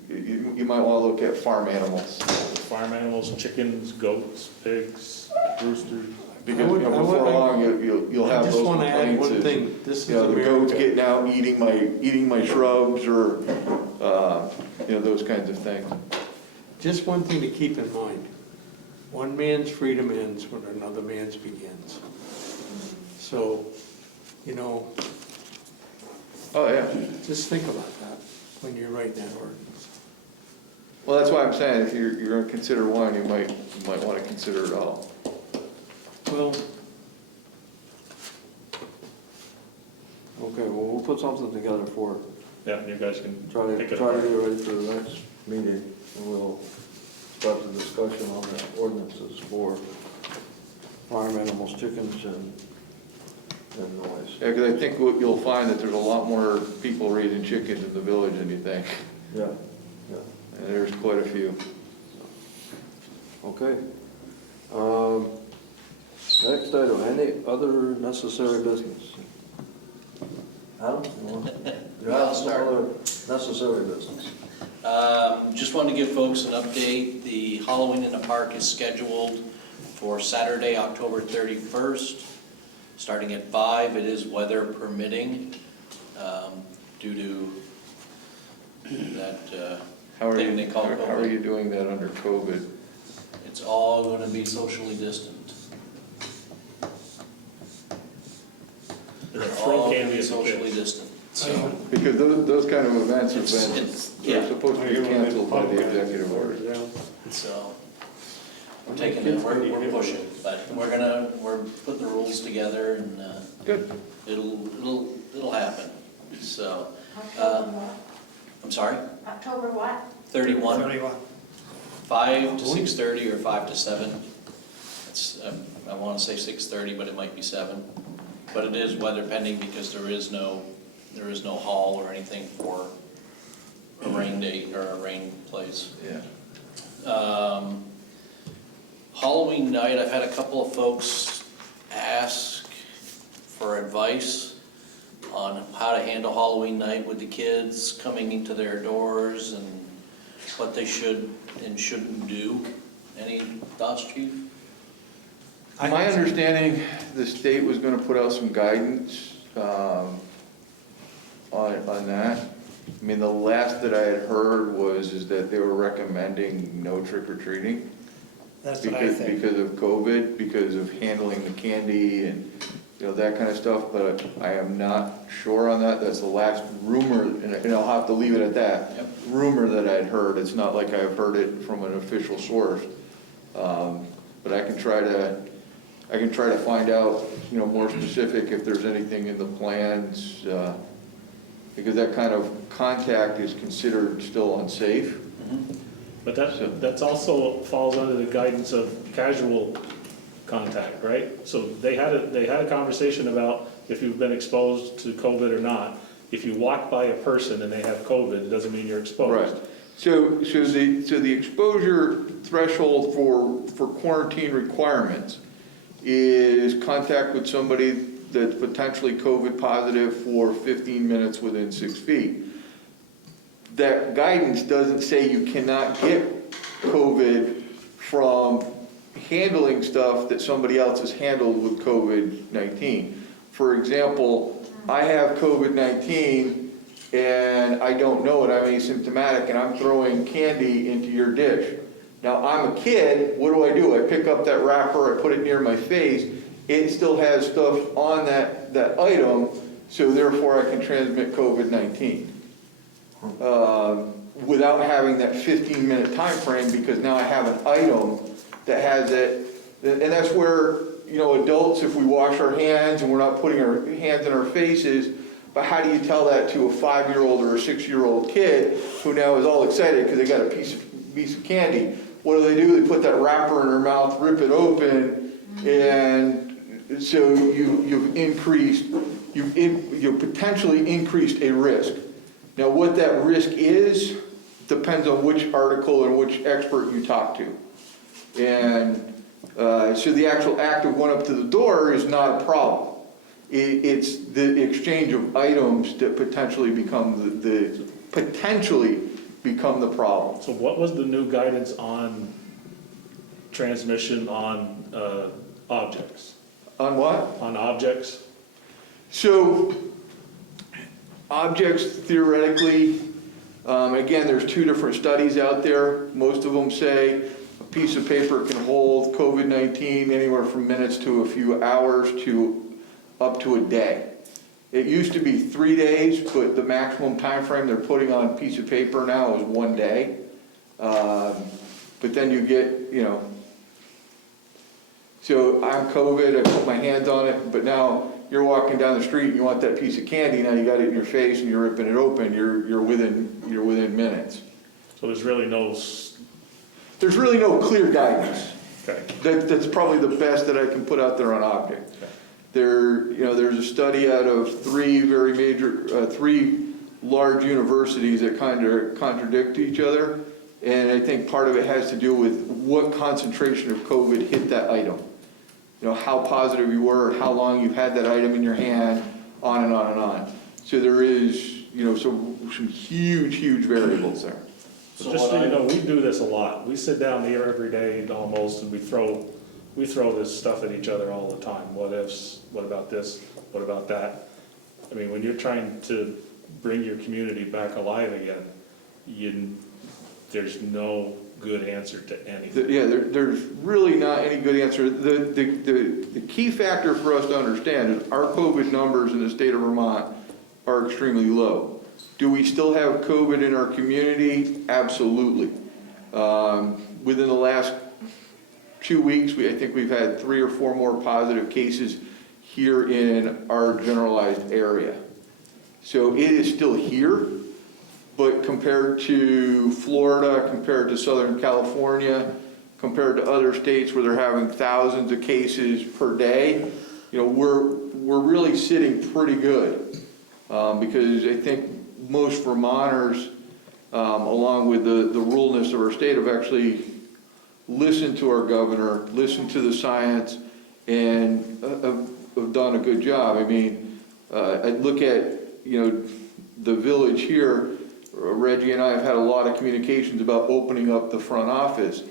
you might wanna look at farm animals. Farm animals, chickens, goats, pigs, roosters. Because, you know, before long, you'll have I those just want to add complaints one as, thing. This is you know, the goat's America. getting out, eating my shrubs, or, you know, those kinds of things. Just one thing to keep in mind. One man's freedom ends when another man's begins. So, you know, Oh, yeah. just think about that when you're writing that ordinance. Well, that's why I'm saying, if you're gonna consider one, you might wanna consider it all. Well, Okay, well, we'll put something together for, Yeah, you guys can try to pick get it apart. ready for the next meeting, and we'll start the discussion on the ordinances for farm animals, chickens, and noise. Yeah, because I think what you'll find that there's a lot more people raising chickens in the village than you think, Yeah, yeah, and there's quite a few. okay. Next item, any other necessary business? Adam, you want? You I'll have some start. other necessary business? Just wanted to give folks an update. The Halloween in the Park is scheduled for Saturday, October 31st, starting at 5. It is weather permitting, due to that How are thing they you, call how are COVID. you doing that under COVID? It's all going to be socially distant. Throw All candy going to be at the socially kids. distant, so. Because those kind of events have It's- been, yeah. they're supposed to be canceled by the executive order. So, we're taking it, we're pushing, but we're putting the rules together and, Good. it'll happen, so. October what? I'm sorry, October what? 31, 31. 5 to 6:30 or 5 to 7. It's, I wanna say 6:30, but it might be 7. But it is weather pending because there is no hall or anything for a rain date or a rain place. Yeah. Halloween night, I've had a couple of folks ask for advice on how to handle Halloween night with the kids coming into their doors and what they should and shouldn't do. Any thoughts, Chief? My understanding, the state was gonna put out some guidance, on that. I mean, the last that I had heard is that they were recommending no trick or treating. That's what I think. Because of COVID, because of handling the candy and, you know, that kind of stuff, but I am not sure on that. That's the last rumor, and I'll have to leave it at that. Yep. Rumor that I'd heard, it's not like I've heard it from an official source. But I can try to find out, you know, more specific if there's anything in the plans, because that kind of contact is considered still unsafe. But that's also falls under the guidance of casual contact, right? So they had a conversation about if you've been exposed to COVID or not. If you walk by a person and they have COVID, it doesn't mean you're exposed. Right. So the exposure threshold for quarantine requirements is contact with somebody that's potentially COVID positive for 15 minutes within 6 feet. That guidance doesn't say you cannot get COVID from handling stuff that somebody else has handled with COVID-19. For example, I have COVID-19 and I don't know it, I'm asymptomatic, and I'm throwing candy into your dish. Now, I'm a kid, what do? I pick up that wrapper, I put it near my face, it still has stuff on that item, so therefore I can transmit COVID-19. Without having that 15-minute time frame, because now I have an item that has it, and that's where, adults, if we wash our hands and we're not putting our hands in our faces, but how do you tell that to a 5-year-old or a 6-year-old kid who now is all excited because they got a piece of candy? What do? They put that wrapper in their mouth, rip it open, and so you've potentially increased a risk. Now, what that risk is depends on which article and which expert you talk to. And so the actual act of going up to the door is not a problem. It's the exchange of items that potentially become the problem. So what was the new guidance on transmission on objects? On what? On objects? So objects theoretically, again, there's 2 different studies out there. Most of them say a piece of paper can hold COVID-19 anywhere from minutes to a few hours to up to a day. It used to be 3 days, but the maximum time frame they're putting on a piece of paper now is 1 day. But then you get, so I'm COVID, I put my hands on it, but now you're walking down the street and you want that piece of candy, now you got it in your face and you're ripping it open, you're within minutes. So there's really no clear guidance. Okay. That's probably the best that I can put out there on object. Okay. There's a study out of 3 large universities that kind of contradict each other, and I think part of it has to do with what concentration of COVID hit that item. How positive you were, how long you've had that item in your hand, on and on and on. So there is, some huge variables there. So just so you know, we do this a lot. We sit down here every day almost, and we throw this stuff at each other all the time. What ifs, what about this, what about that? I mean, when you're trying to bring your community back alive again, there's no good answer to anything. Yeah, there's really not any good answer. The key factor for us to understand is our COVID numbers in the state of Vermont are extremely low. Do we still have COVID in our community? Absolutely. Within the last 2 weeks, I think we've had 3 or 4 more positive cases here in our generalized area. So it is still here, but compared to Florida, compared to Southern California, compared to other states where they're having thousands of cases per day, we're really sitting pretty good. Because I think most Vermonters, along with the ruralness of our state, have actually listened to our governor, listened to the science, and have done a good job. I mean, I look at, the village here. Reggie and I have had a lot of communications about opening up the front office.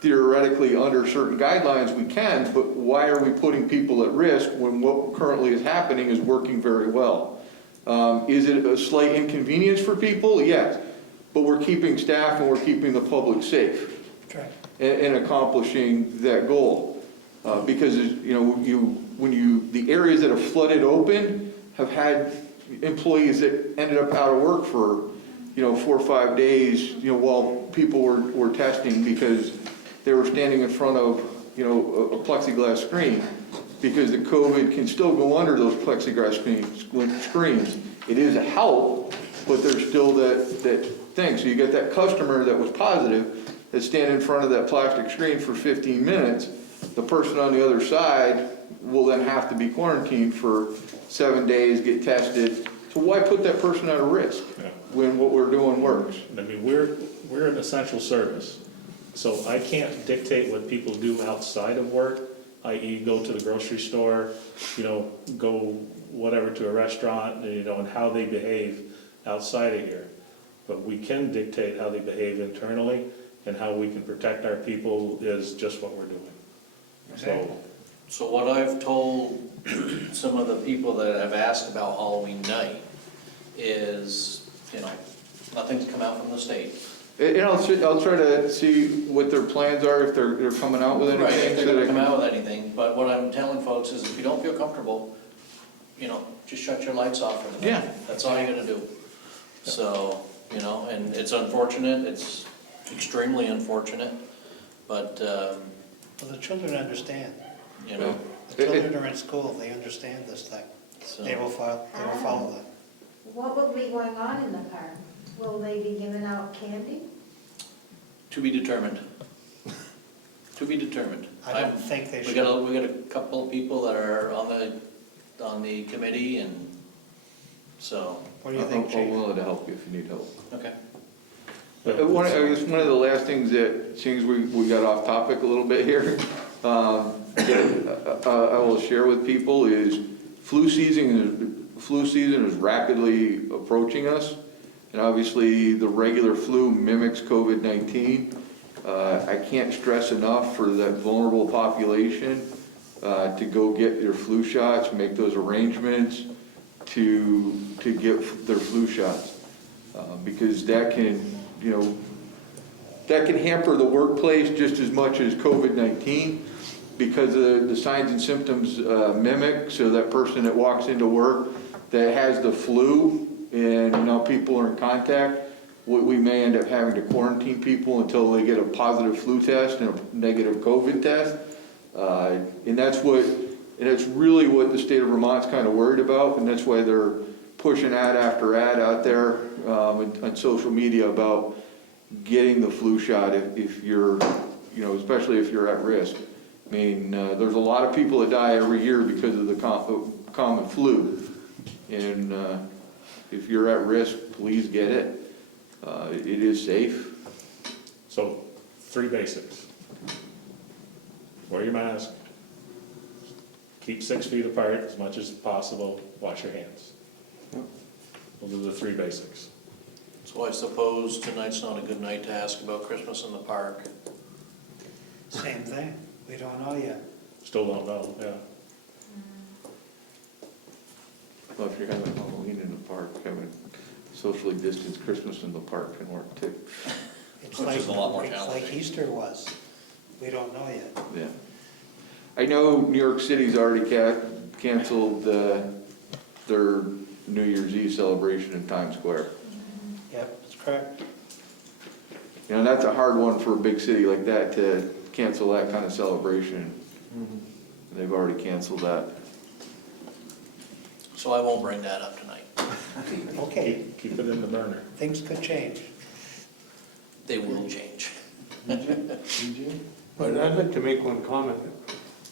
Theoretically, under certain guidelines, we can, but why are we putting people at risk when what currently is happening is working very well? Is it a slight inconvenience for people? Yes, but we're keeping staff and we're keeping the public safe in accomplishing that goal. Because the areas that have flooded open have had employees that ended up out of work for 4 or 5 days, while people were testing because they were standing in front of a plexiglass screen, because the COVID can still go under those plexiglass screens. It is a help, but there's still that thing. So you get that customer that was positive that's standing in front of that plastic screen for 15 minutes. The person on the other side will then have to be quarantined for 7 days, get tested. So why put that person at a risk when what we're doing works? I mean, we're an essential service, so I can't dictate what people do outside of work, i.e. go to the grocery store, go whatever to a restaurant, and how they behave outside of here. But we can dictate how they behave internally, and how we can protect our people is just what we're doing. So what I've told some of the people that have asked about Halloween night is you know, nothing's come out from the state. And I'll try to see what their plans are, if they're coming out with Right, anything. if they're so gonna they come can- out with anything, but what I'm telling folks is if you don't feel comfortable, you know, just shut your lights off for the night. Yeah. That's all you're gonna do. So, you know, and it's unfortunate, it's extremely unfortunate, but, Well, the children understand. you know, The children are in school, they understand this thing. so. They will follow that. What will be going on in the park? Will they be giving out candy? To be determined. To be determined. I don't think they We should. got a couple of people that are on the committee, and so, What do you think, I'm Chief? willing to help you if you need help. okay. I guess one of the last things that, seems we got off topic a little bit here, that I will share with people is flu season is rapidly approaching us. And obviously, the regular flu mimics COVID-19. I can't stress enough for that vulnerable population to go get their flu shots, make those arrangements to get their flu shots. Because that can, you know, that can hamper the workplace just as much as COVID-19 because the signs and symptoms mimic. So that person that walks into work that has the flu and now people are in contact, we may end up having to quarantine people until they get a positive flu test and a negative COVID test. And that's really what the state of Vermont's kind of worried about, and that's why they're pushing ad after ad out there on social media about getting the flu shot if you're, you know, especially if you're at risk. I mean, there's a lot of people that die every year because of the common flu. And if you're at risk, please get it. It is safe. So, 3 basics. Wear your mask. Keep 6 feet apart as much as possible. Wash your hands. Those are the 3 basics. So I suppose tonight's not a good night to ask about Christmas in the park. Same thing. We don't know yet. Still don't know, yeah. Well, if you're having Halloween in the park, having socially distanced Christmas in the park can work too. It's Which like, is a lot more it's like challenging. Easter was. We don't know yet. Yeah. I know New York City's already canceled their New Year's Eve celebration in Times Square. Yep, that's correct. You know, that's a hard one for a big city like that to cancel that kind of celebration. They've already canceled that. So I won't bring that up tonight. Okay, Keep it in the burner. things could change. They will change. But I'd like to make one comment.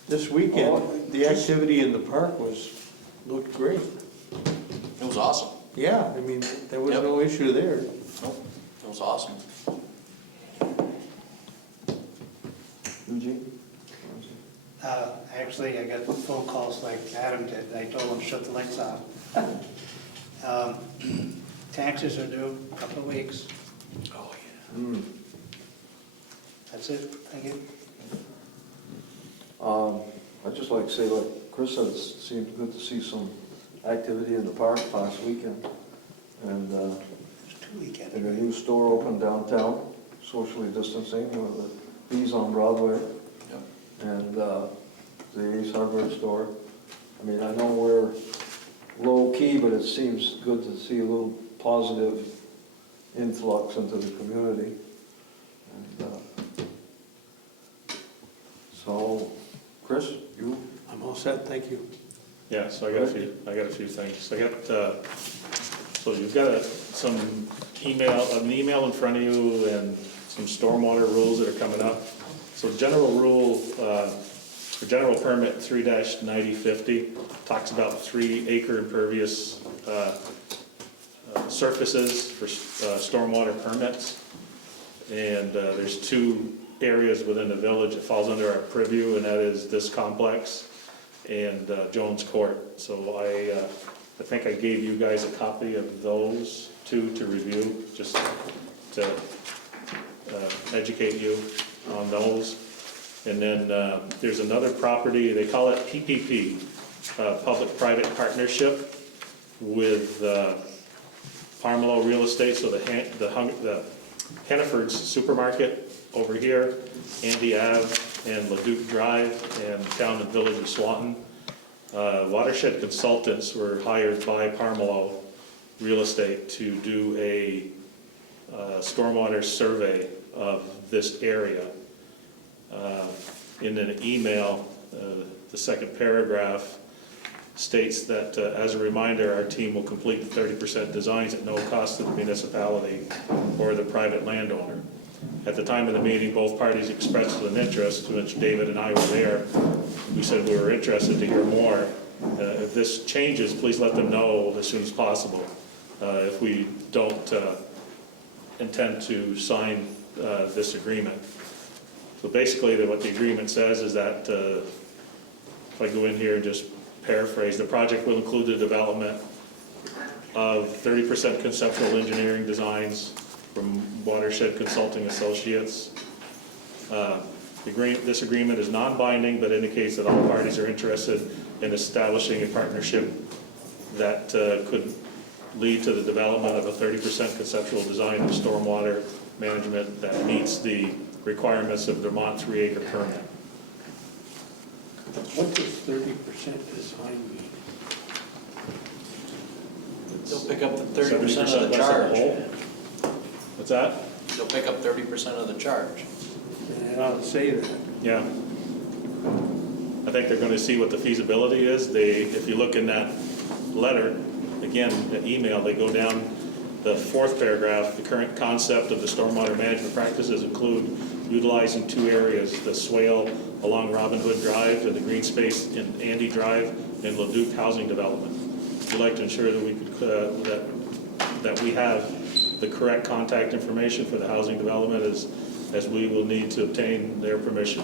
This weekend, the activity in the park looked great. It was awesome. Yeah, I mean, there was Yep. no issue there. Nope, it was awesome. Actually, I got phone calls like Adam did. I told him, shut the lights off. Taxes are due a couple of weeks. Oh, yeah. That's it. Thank you. I'd just like to say, like Chris said, it seemed good to see some activity in the park last weekend. And It's 2 weekends. a new store opened downtown, socially distancing, with the Bees on Broadway. Yep. And the Ace Hardware store. I mean, I know we're low key, but it seems good to see a little positive influx into the community. And so, Chris, you? I'm all set, thank you. Yeah, so I got a few things. I got, so you've got an email in front of you and some stormwater rules that are coming up. So general rule, for general permit 3-9050 talks about 3 acre impervious surfaces for stormwater permits. And there's 2 areas within the village that falls under our purview, and that is this complex and Jones Court. So I think I gave you guys a copy of those 2 to review, just to educate you on those. And then there's another property, they call it PPP, Public-Private Partnership with Parmelo Real Estate, so the Hannaford's Supermarket over here, Andy Ave and Leduc Drive, and Town and Village of Swanton. Watershed consultants were hired by Parmelo Real Estate to do a stormwater survey of this area. In an email, the second paragraph states that, as a reminder, our team will complete the 30% designs at no cost to the municipality or the private landowner. At the time of the meeting, both parties expressed an interest, to which David and I were there. We said we were interested to hear more. If this changes, please let them know as soon as possible. If we don't intend to sign this agreement. So basically, what the agreement says is that, if I go in here and just paraphrase, the project will include the development of 30% conceptual engineering designs from Watershed Consulting Associates. This agreement is non-binding, but indicates that all parties are interested in establishing a partnership that could lead to the development of a 30% conceptual design of stormwater management that meets the requirements of the Vermont 3-acre permit. What does 30% design mean? They'll pick up the 30% of 70% the less charge. than the whole. What's that? They'll pick up 30% of the charge. And it ought to say that. Yeah. I think they're gonna see what the feasibility is. If you look in that letter, again, the email, they go down the fourth paragraph. The current concept of the stormwater management practices include utilizing two areas, the swale along Robin Hood Drive and the green space in Andy Drive and Leduc housing development. We'd like to ensure that we could, that we have the correct contact information for the housing development as we will need to obtain their permission.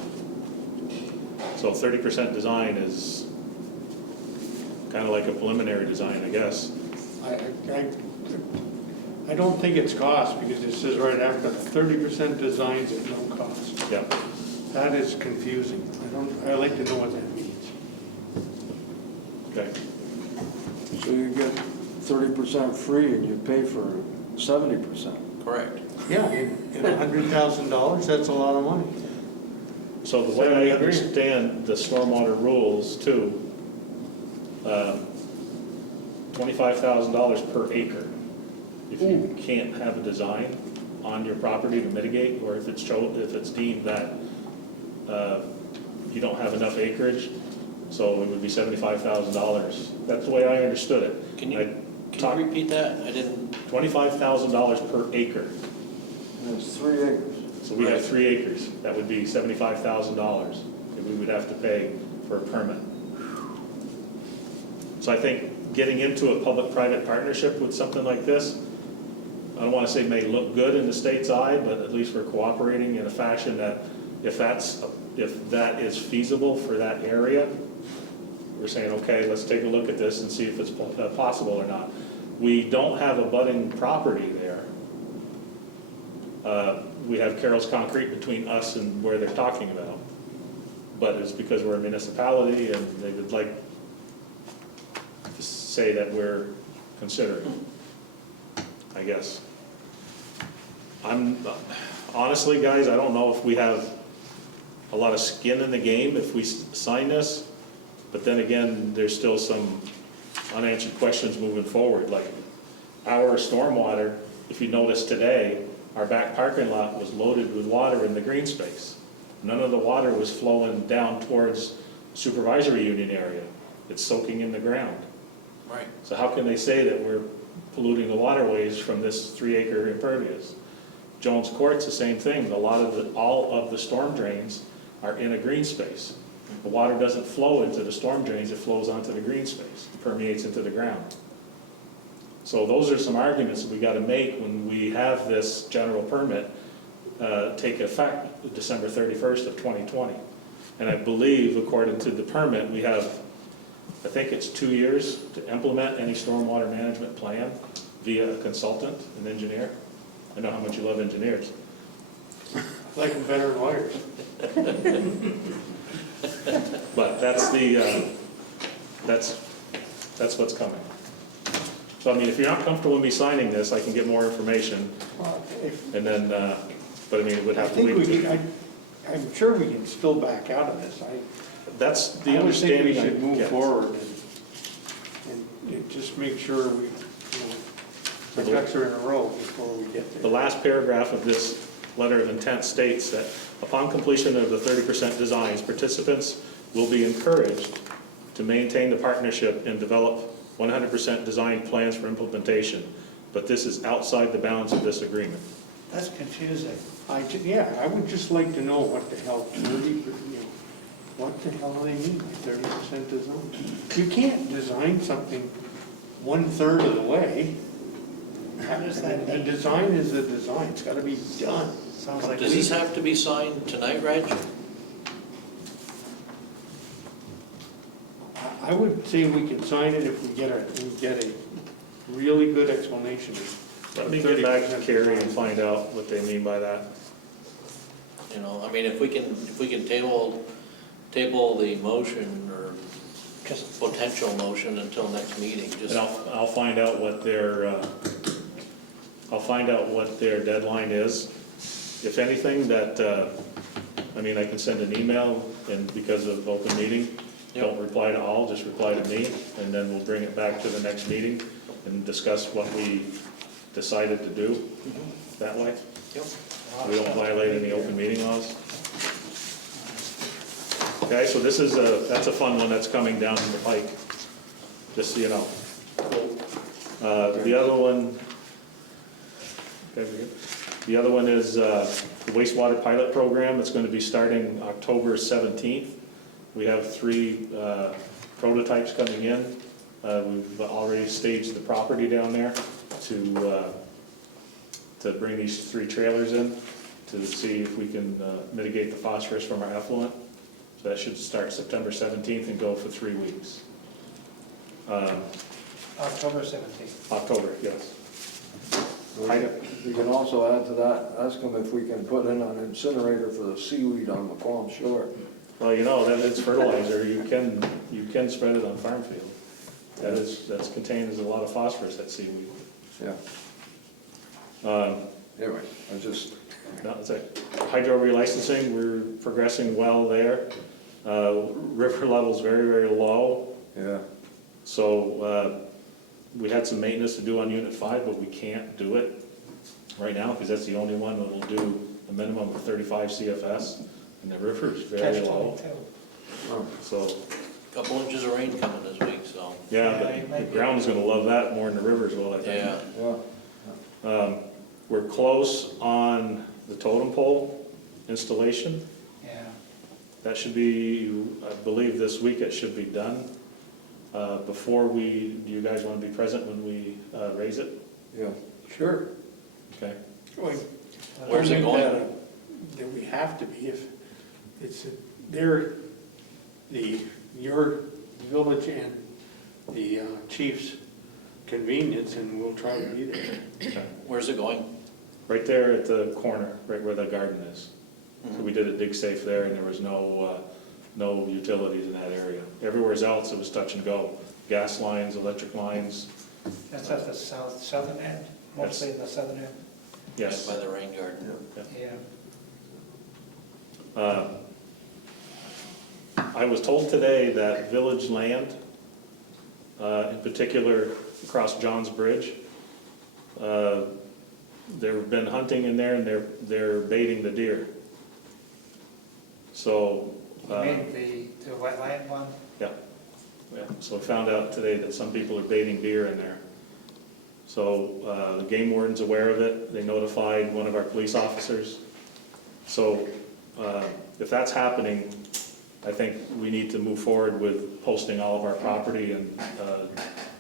So 30% design is kind of like a preliminary design, I guess. I don't think it's cost, because it says right after 30% designs at no cost. Yeah. That is confusing. I'd like to know what that means. Okay. So you get 30% free and you pay for 70%. Correct. Yeah, in $100,000, that's a lot of money. So the way I understand the stormwater rules too, $25,000 per acre. If you can't have a design on your property to mitigate, or if it's deemed that you don't have enough acreage, so it would be $75,000. That's the way I understood it. Can you repeat that? I didn't. $25,000 per acre. And it's 3 acres. So we have 3 acres. That would be $75,000 that we would have to pay for a permit. So I think getting into a public-private partnership with something like this, I don't want to say may look good in the state's eye, but at least we're cooperating in a fashion that if that is feasible for that area, we're saying, okay, let's take a look at this and see if it's possible or not. We don't have a budding property there. We have Carroll's Concrete between us and where they're talking about. But it's because we're a municipality and they would like to say that we're considering, I guess. Honestly, guys, I don't know if we have a lot of skin in the game if we sign this, but then again, there's still some unanswered questions moving forward. Like our stormwater, if you notice today, our back parking lot was loaded with water in the green space. None of the water was flowing down towards supervisory union area. It's soaking in the ground. Right. So how can they say that we're polluting the waterways from this 3-acre impervious? Jones Court's the same thing. All of the storm drains are in a green space. The water doesn't flow into the storm drains, it flows onto the green space, it permeates into the ground. So those are some arguments that we got to make when we have this general permit take effect December 31st of 2020. And I believe, according to the permit, we have, I think it's 2 years to implement any stormwater management plan via a consultant, an engineer. I know how much you love engineers. Like them better than lawyers. But that's what's coming. So I mean, if you're not comfortable with me signing this, I can get more information, Well, if- and then, but I mean, it would I have to think we wait. can, I'm sure we can still back out of this. That's the I would think understanding we I should move get. forward and just make sure we, the ducks are in a row before we get The there. last paragraph of this letter of intent states that upon completion of the 30% designs, participants will be encouraged to maintain the partnership and develop 100% design plans for implementation, but this is outside the bounds of this agreement. That's confusing. Yeah, I would just like to know what the hell 30, what the hell do they mean by 30% design? You can't design something 1/3 of the way. How does that A mean? design is a design, it's gotta be done. Sounds like Does this have to be signed tonight, Reg? I would say we can sign it if we get a really good explanation. Let me get back to Carrie and find out what they mean by that. You know, I mean, if we can table the motion or just potential motion until next meeting, just, And I'll find out what their, deadline is. If anything, I mean, I can send an email, and because of open meeting, don't reply to all, just reply to me, and then we'll bring it back to the next meeting and discuss what we decided to do that way. Yep. We don't violate any open meeting laws. Okay, so that's a fun one that's coming down the pike, just so you know. The other one, okay, we're good. The other one is the wastewater pilot program. It's going to be starting October 17th. We have 3 prototypes coming in. We've already staged the property down there to bring these 3 trailers in to see if we can mitigate the phosphorus from our effluent. So that should start September 17th and go for 3 weeks. October 17th. October, yes. You can also add to that, ask them if we can put in an incinerator for the seaweed on McQuam Shore. Well, you know, that is fertilizer. You can spread it on farm field. That's contains a lot of phosphorus, that seaweed. Yeah, anyway, I just, No, it's like hydro relicensing, we're progressing well there. River level's very, very low. yeah, So we had some maintenance to do on Unit 5, but we can't do it right now because that's the only one that will do a minimum of 35 CFS, and the river's very Catch low. 22. So, couple inches of rain coming this week, so, yeah, but the ground's gonna love that more than the rivers will, I think. yeah. yeah. We're close on the totem pole installation. Yeah. That should be, I believe this week it should be done. Do you guys want to be present when we raise it? Yeah, Sure. Okay. Wait, Where's it going? That we have to be if it's, your village and the chief's convenience, and we'll try to be there. Okay. Where's it going? Right there at the corner, right where the garden is. So we did it dig safe there, and there was no utilities in that area. Everywhere else, it was touch and go. Gas lines, electric lines, That's at the southern end, mostly the southern end. yes. Right by the rain garden. Yeah. I was told today that village land, in particular across John's Bridge, they've been hunting in there and they're baiting the deer. So. You mean the wetland one? Yeah, so I found out today that some people are baiting deer in there. So the game warden's aware of it, they notified one of our police officers. So if that's happening, I think we need to move forward with posting all of our property and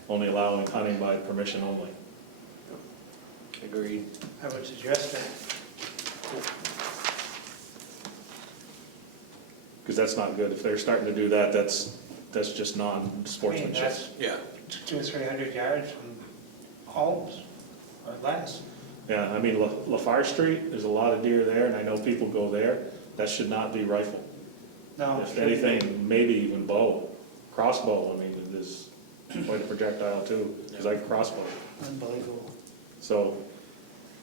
only allowing hunting by permission only. Agreed. I would suggest that. Because that's not good. If they're starting to do that, that's just I mean, non-sportsmanship. that's Yeah. 200 or 300 yards from homes, or less. Yeah, I mean, LaFar Street, there's a lot of deer there, and I know people go there. That should not be rifle. No. If anything, maybe even bow, crossbow, I mean, it is, quite a projectile too, because I can crossbow. Unbelievable. So,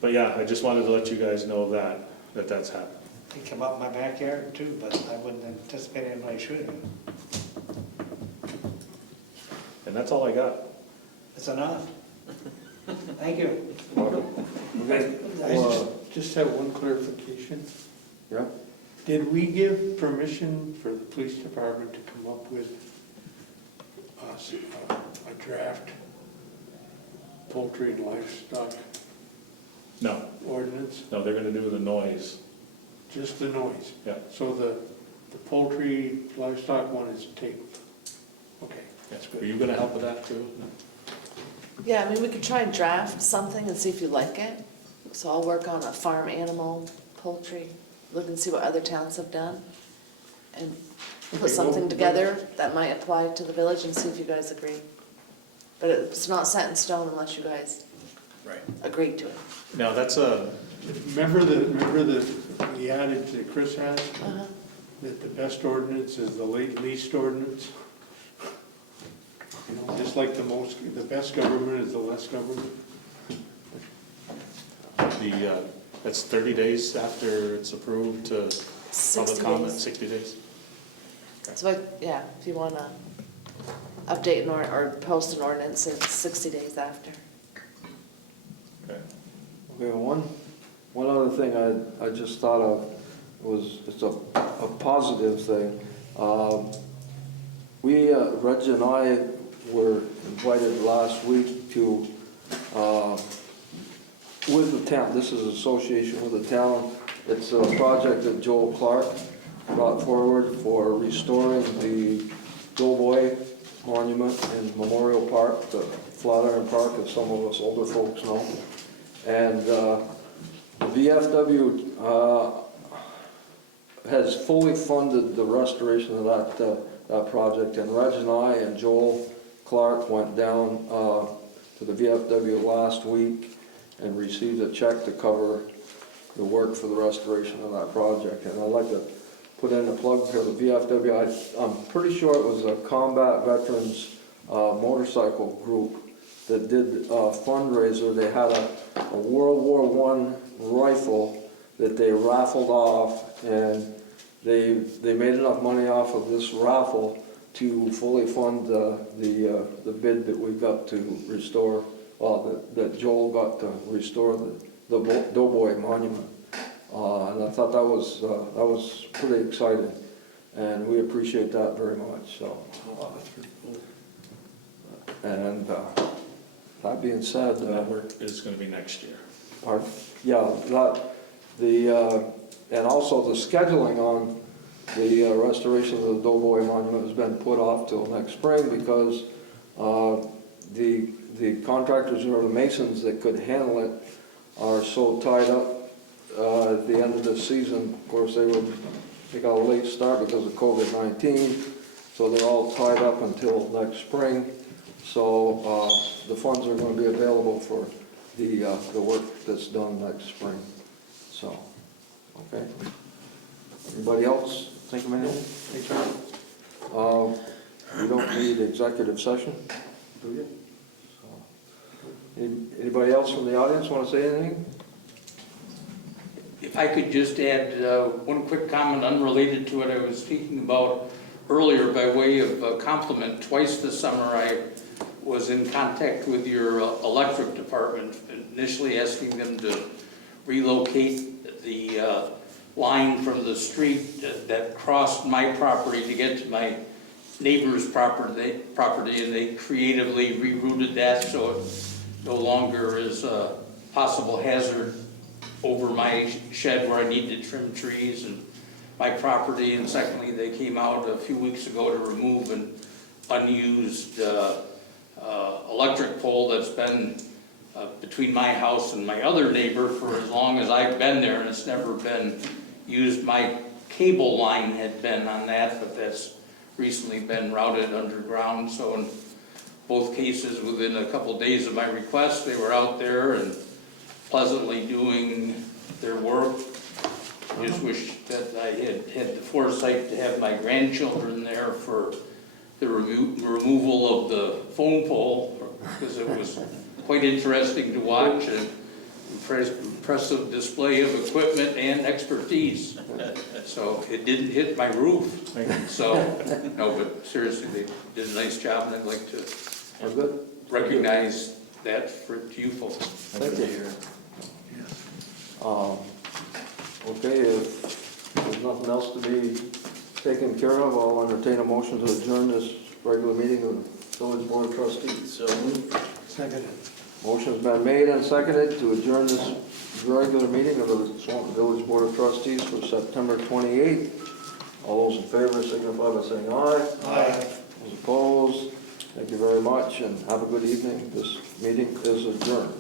but yeah, I just wanted to let you guys know that's happened. He came up my backyard too, but I wouldn't anticipate anybody shooting him. And that's all I got. It's enough. Thank you. Okay, I just have one clarification. yeah, Did we give permission for the police department to come up with a draft poultry and livestock No, ordinance? no, they're gonna do the noise. Just the noise? Yeah. So the poultry livestock one is tabled? Okay, that's Are good. you gonna help with that too? Yeah, I mean, we could try and draft something and see if you like it. So I'll work on a farm animal, poultry, look and see what other towns have done. And Okay, put something well, together that might apply to the village and see if you guys agree. But it's not set in stone unless you guys Right. agree to it. Now, that's Remember the adage that Chris has, Uh-huh. that the best ordinance is the least ordinance? You know, just like the best government is the less government. that's 30 days after it's approved to 60 public comment, days. 60 days? So, yeah, if you want to update or post an ordinance, it's 60 days after. Okay. okay, one other thing I just thought of was, it's a positive thing. Reg and I were invited last week to, with the town, this is association with the town, it's a project that Joel Clark brought forward for restoring the Doughboy Monument in Memorial Park, the Flatiron Park, as some of us older folks know. And the VFW has fully funded the restoration of that project, and Reg and I and Joel Clark went down to the VFW last week and received a check to cover the work for the restoration of that project. And I'd like to put in a plug for the VFW. I'm pretty sure it was a combat veterans motorcycle group that did a fundraiser. They had a World War I rifle that they raffled off, and they made enough money off of this raffle to fully fund the bid that we got to restore, that Joel got to restore the Doughboy Monument. And I thought that was pretty exciting, and we appreciate that very much. So, and that being said, That work is gonna be next year. pardon? Yeah, and also the scheduling on the restoration of the Doughboy Monument has been put off till next spring because the contractors or the masons that could handle it are so tied up at the end of the season. Of course, they got a late start because of COVID-19, so they're all tied up until next spring. So the funds are going to be available for the work that's done next spring. So, okay. Anybody else think of anything? We don't need executive session, do you? So, anybody else from the audience want to say anything? If I could just add one quick comment unrelated to what I was speaking about earlier by way of compliment. Twice this summer I was in contact with your electric department, initially asking them to relocate the line from the street that crossed my property to get to my neighbor's property, and they creatively rerouted that so it no longer is a possible hazard over my shed where I need to trim trees and my property. And secondly, they came out a few weeks ago to remove an unused electric pole that's been between my house and my other neighbor for as long as I've been there, and it's never been used. My cable line had been on that, but that's recently been routed underground. So in both cases, within a couple days of my request, they were out there and pleasantly doing their work. Just wish that I had the foresight to have my grandchildren there for the removal of the phone pole, because it was quite interesting to watch, and impressive display of equipment and expertise. So it didn't hit my roof. So, no, but seriously, they did a nice job, and I'd like to Oh, good. recognize that to you folks. Thank you. Okay, if there's nothing else to be taken care of, I'll entertain a motion to adjourn this regular meeting of the Village Board of Trustees. So moved. Seconded. Motion's been made and seconded to adjourn this regular meeting of the Swanton Village Board of Trustees for September 28th. All those in favor signify by saying aye. Aye. Those opposed, thank you very much and have a good evening. This meeting is adjourned.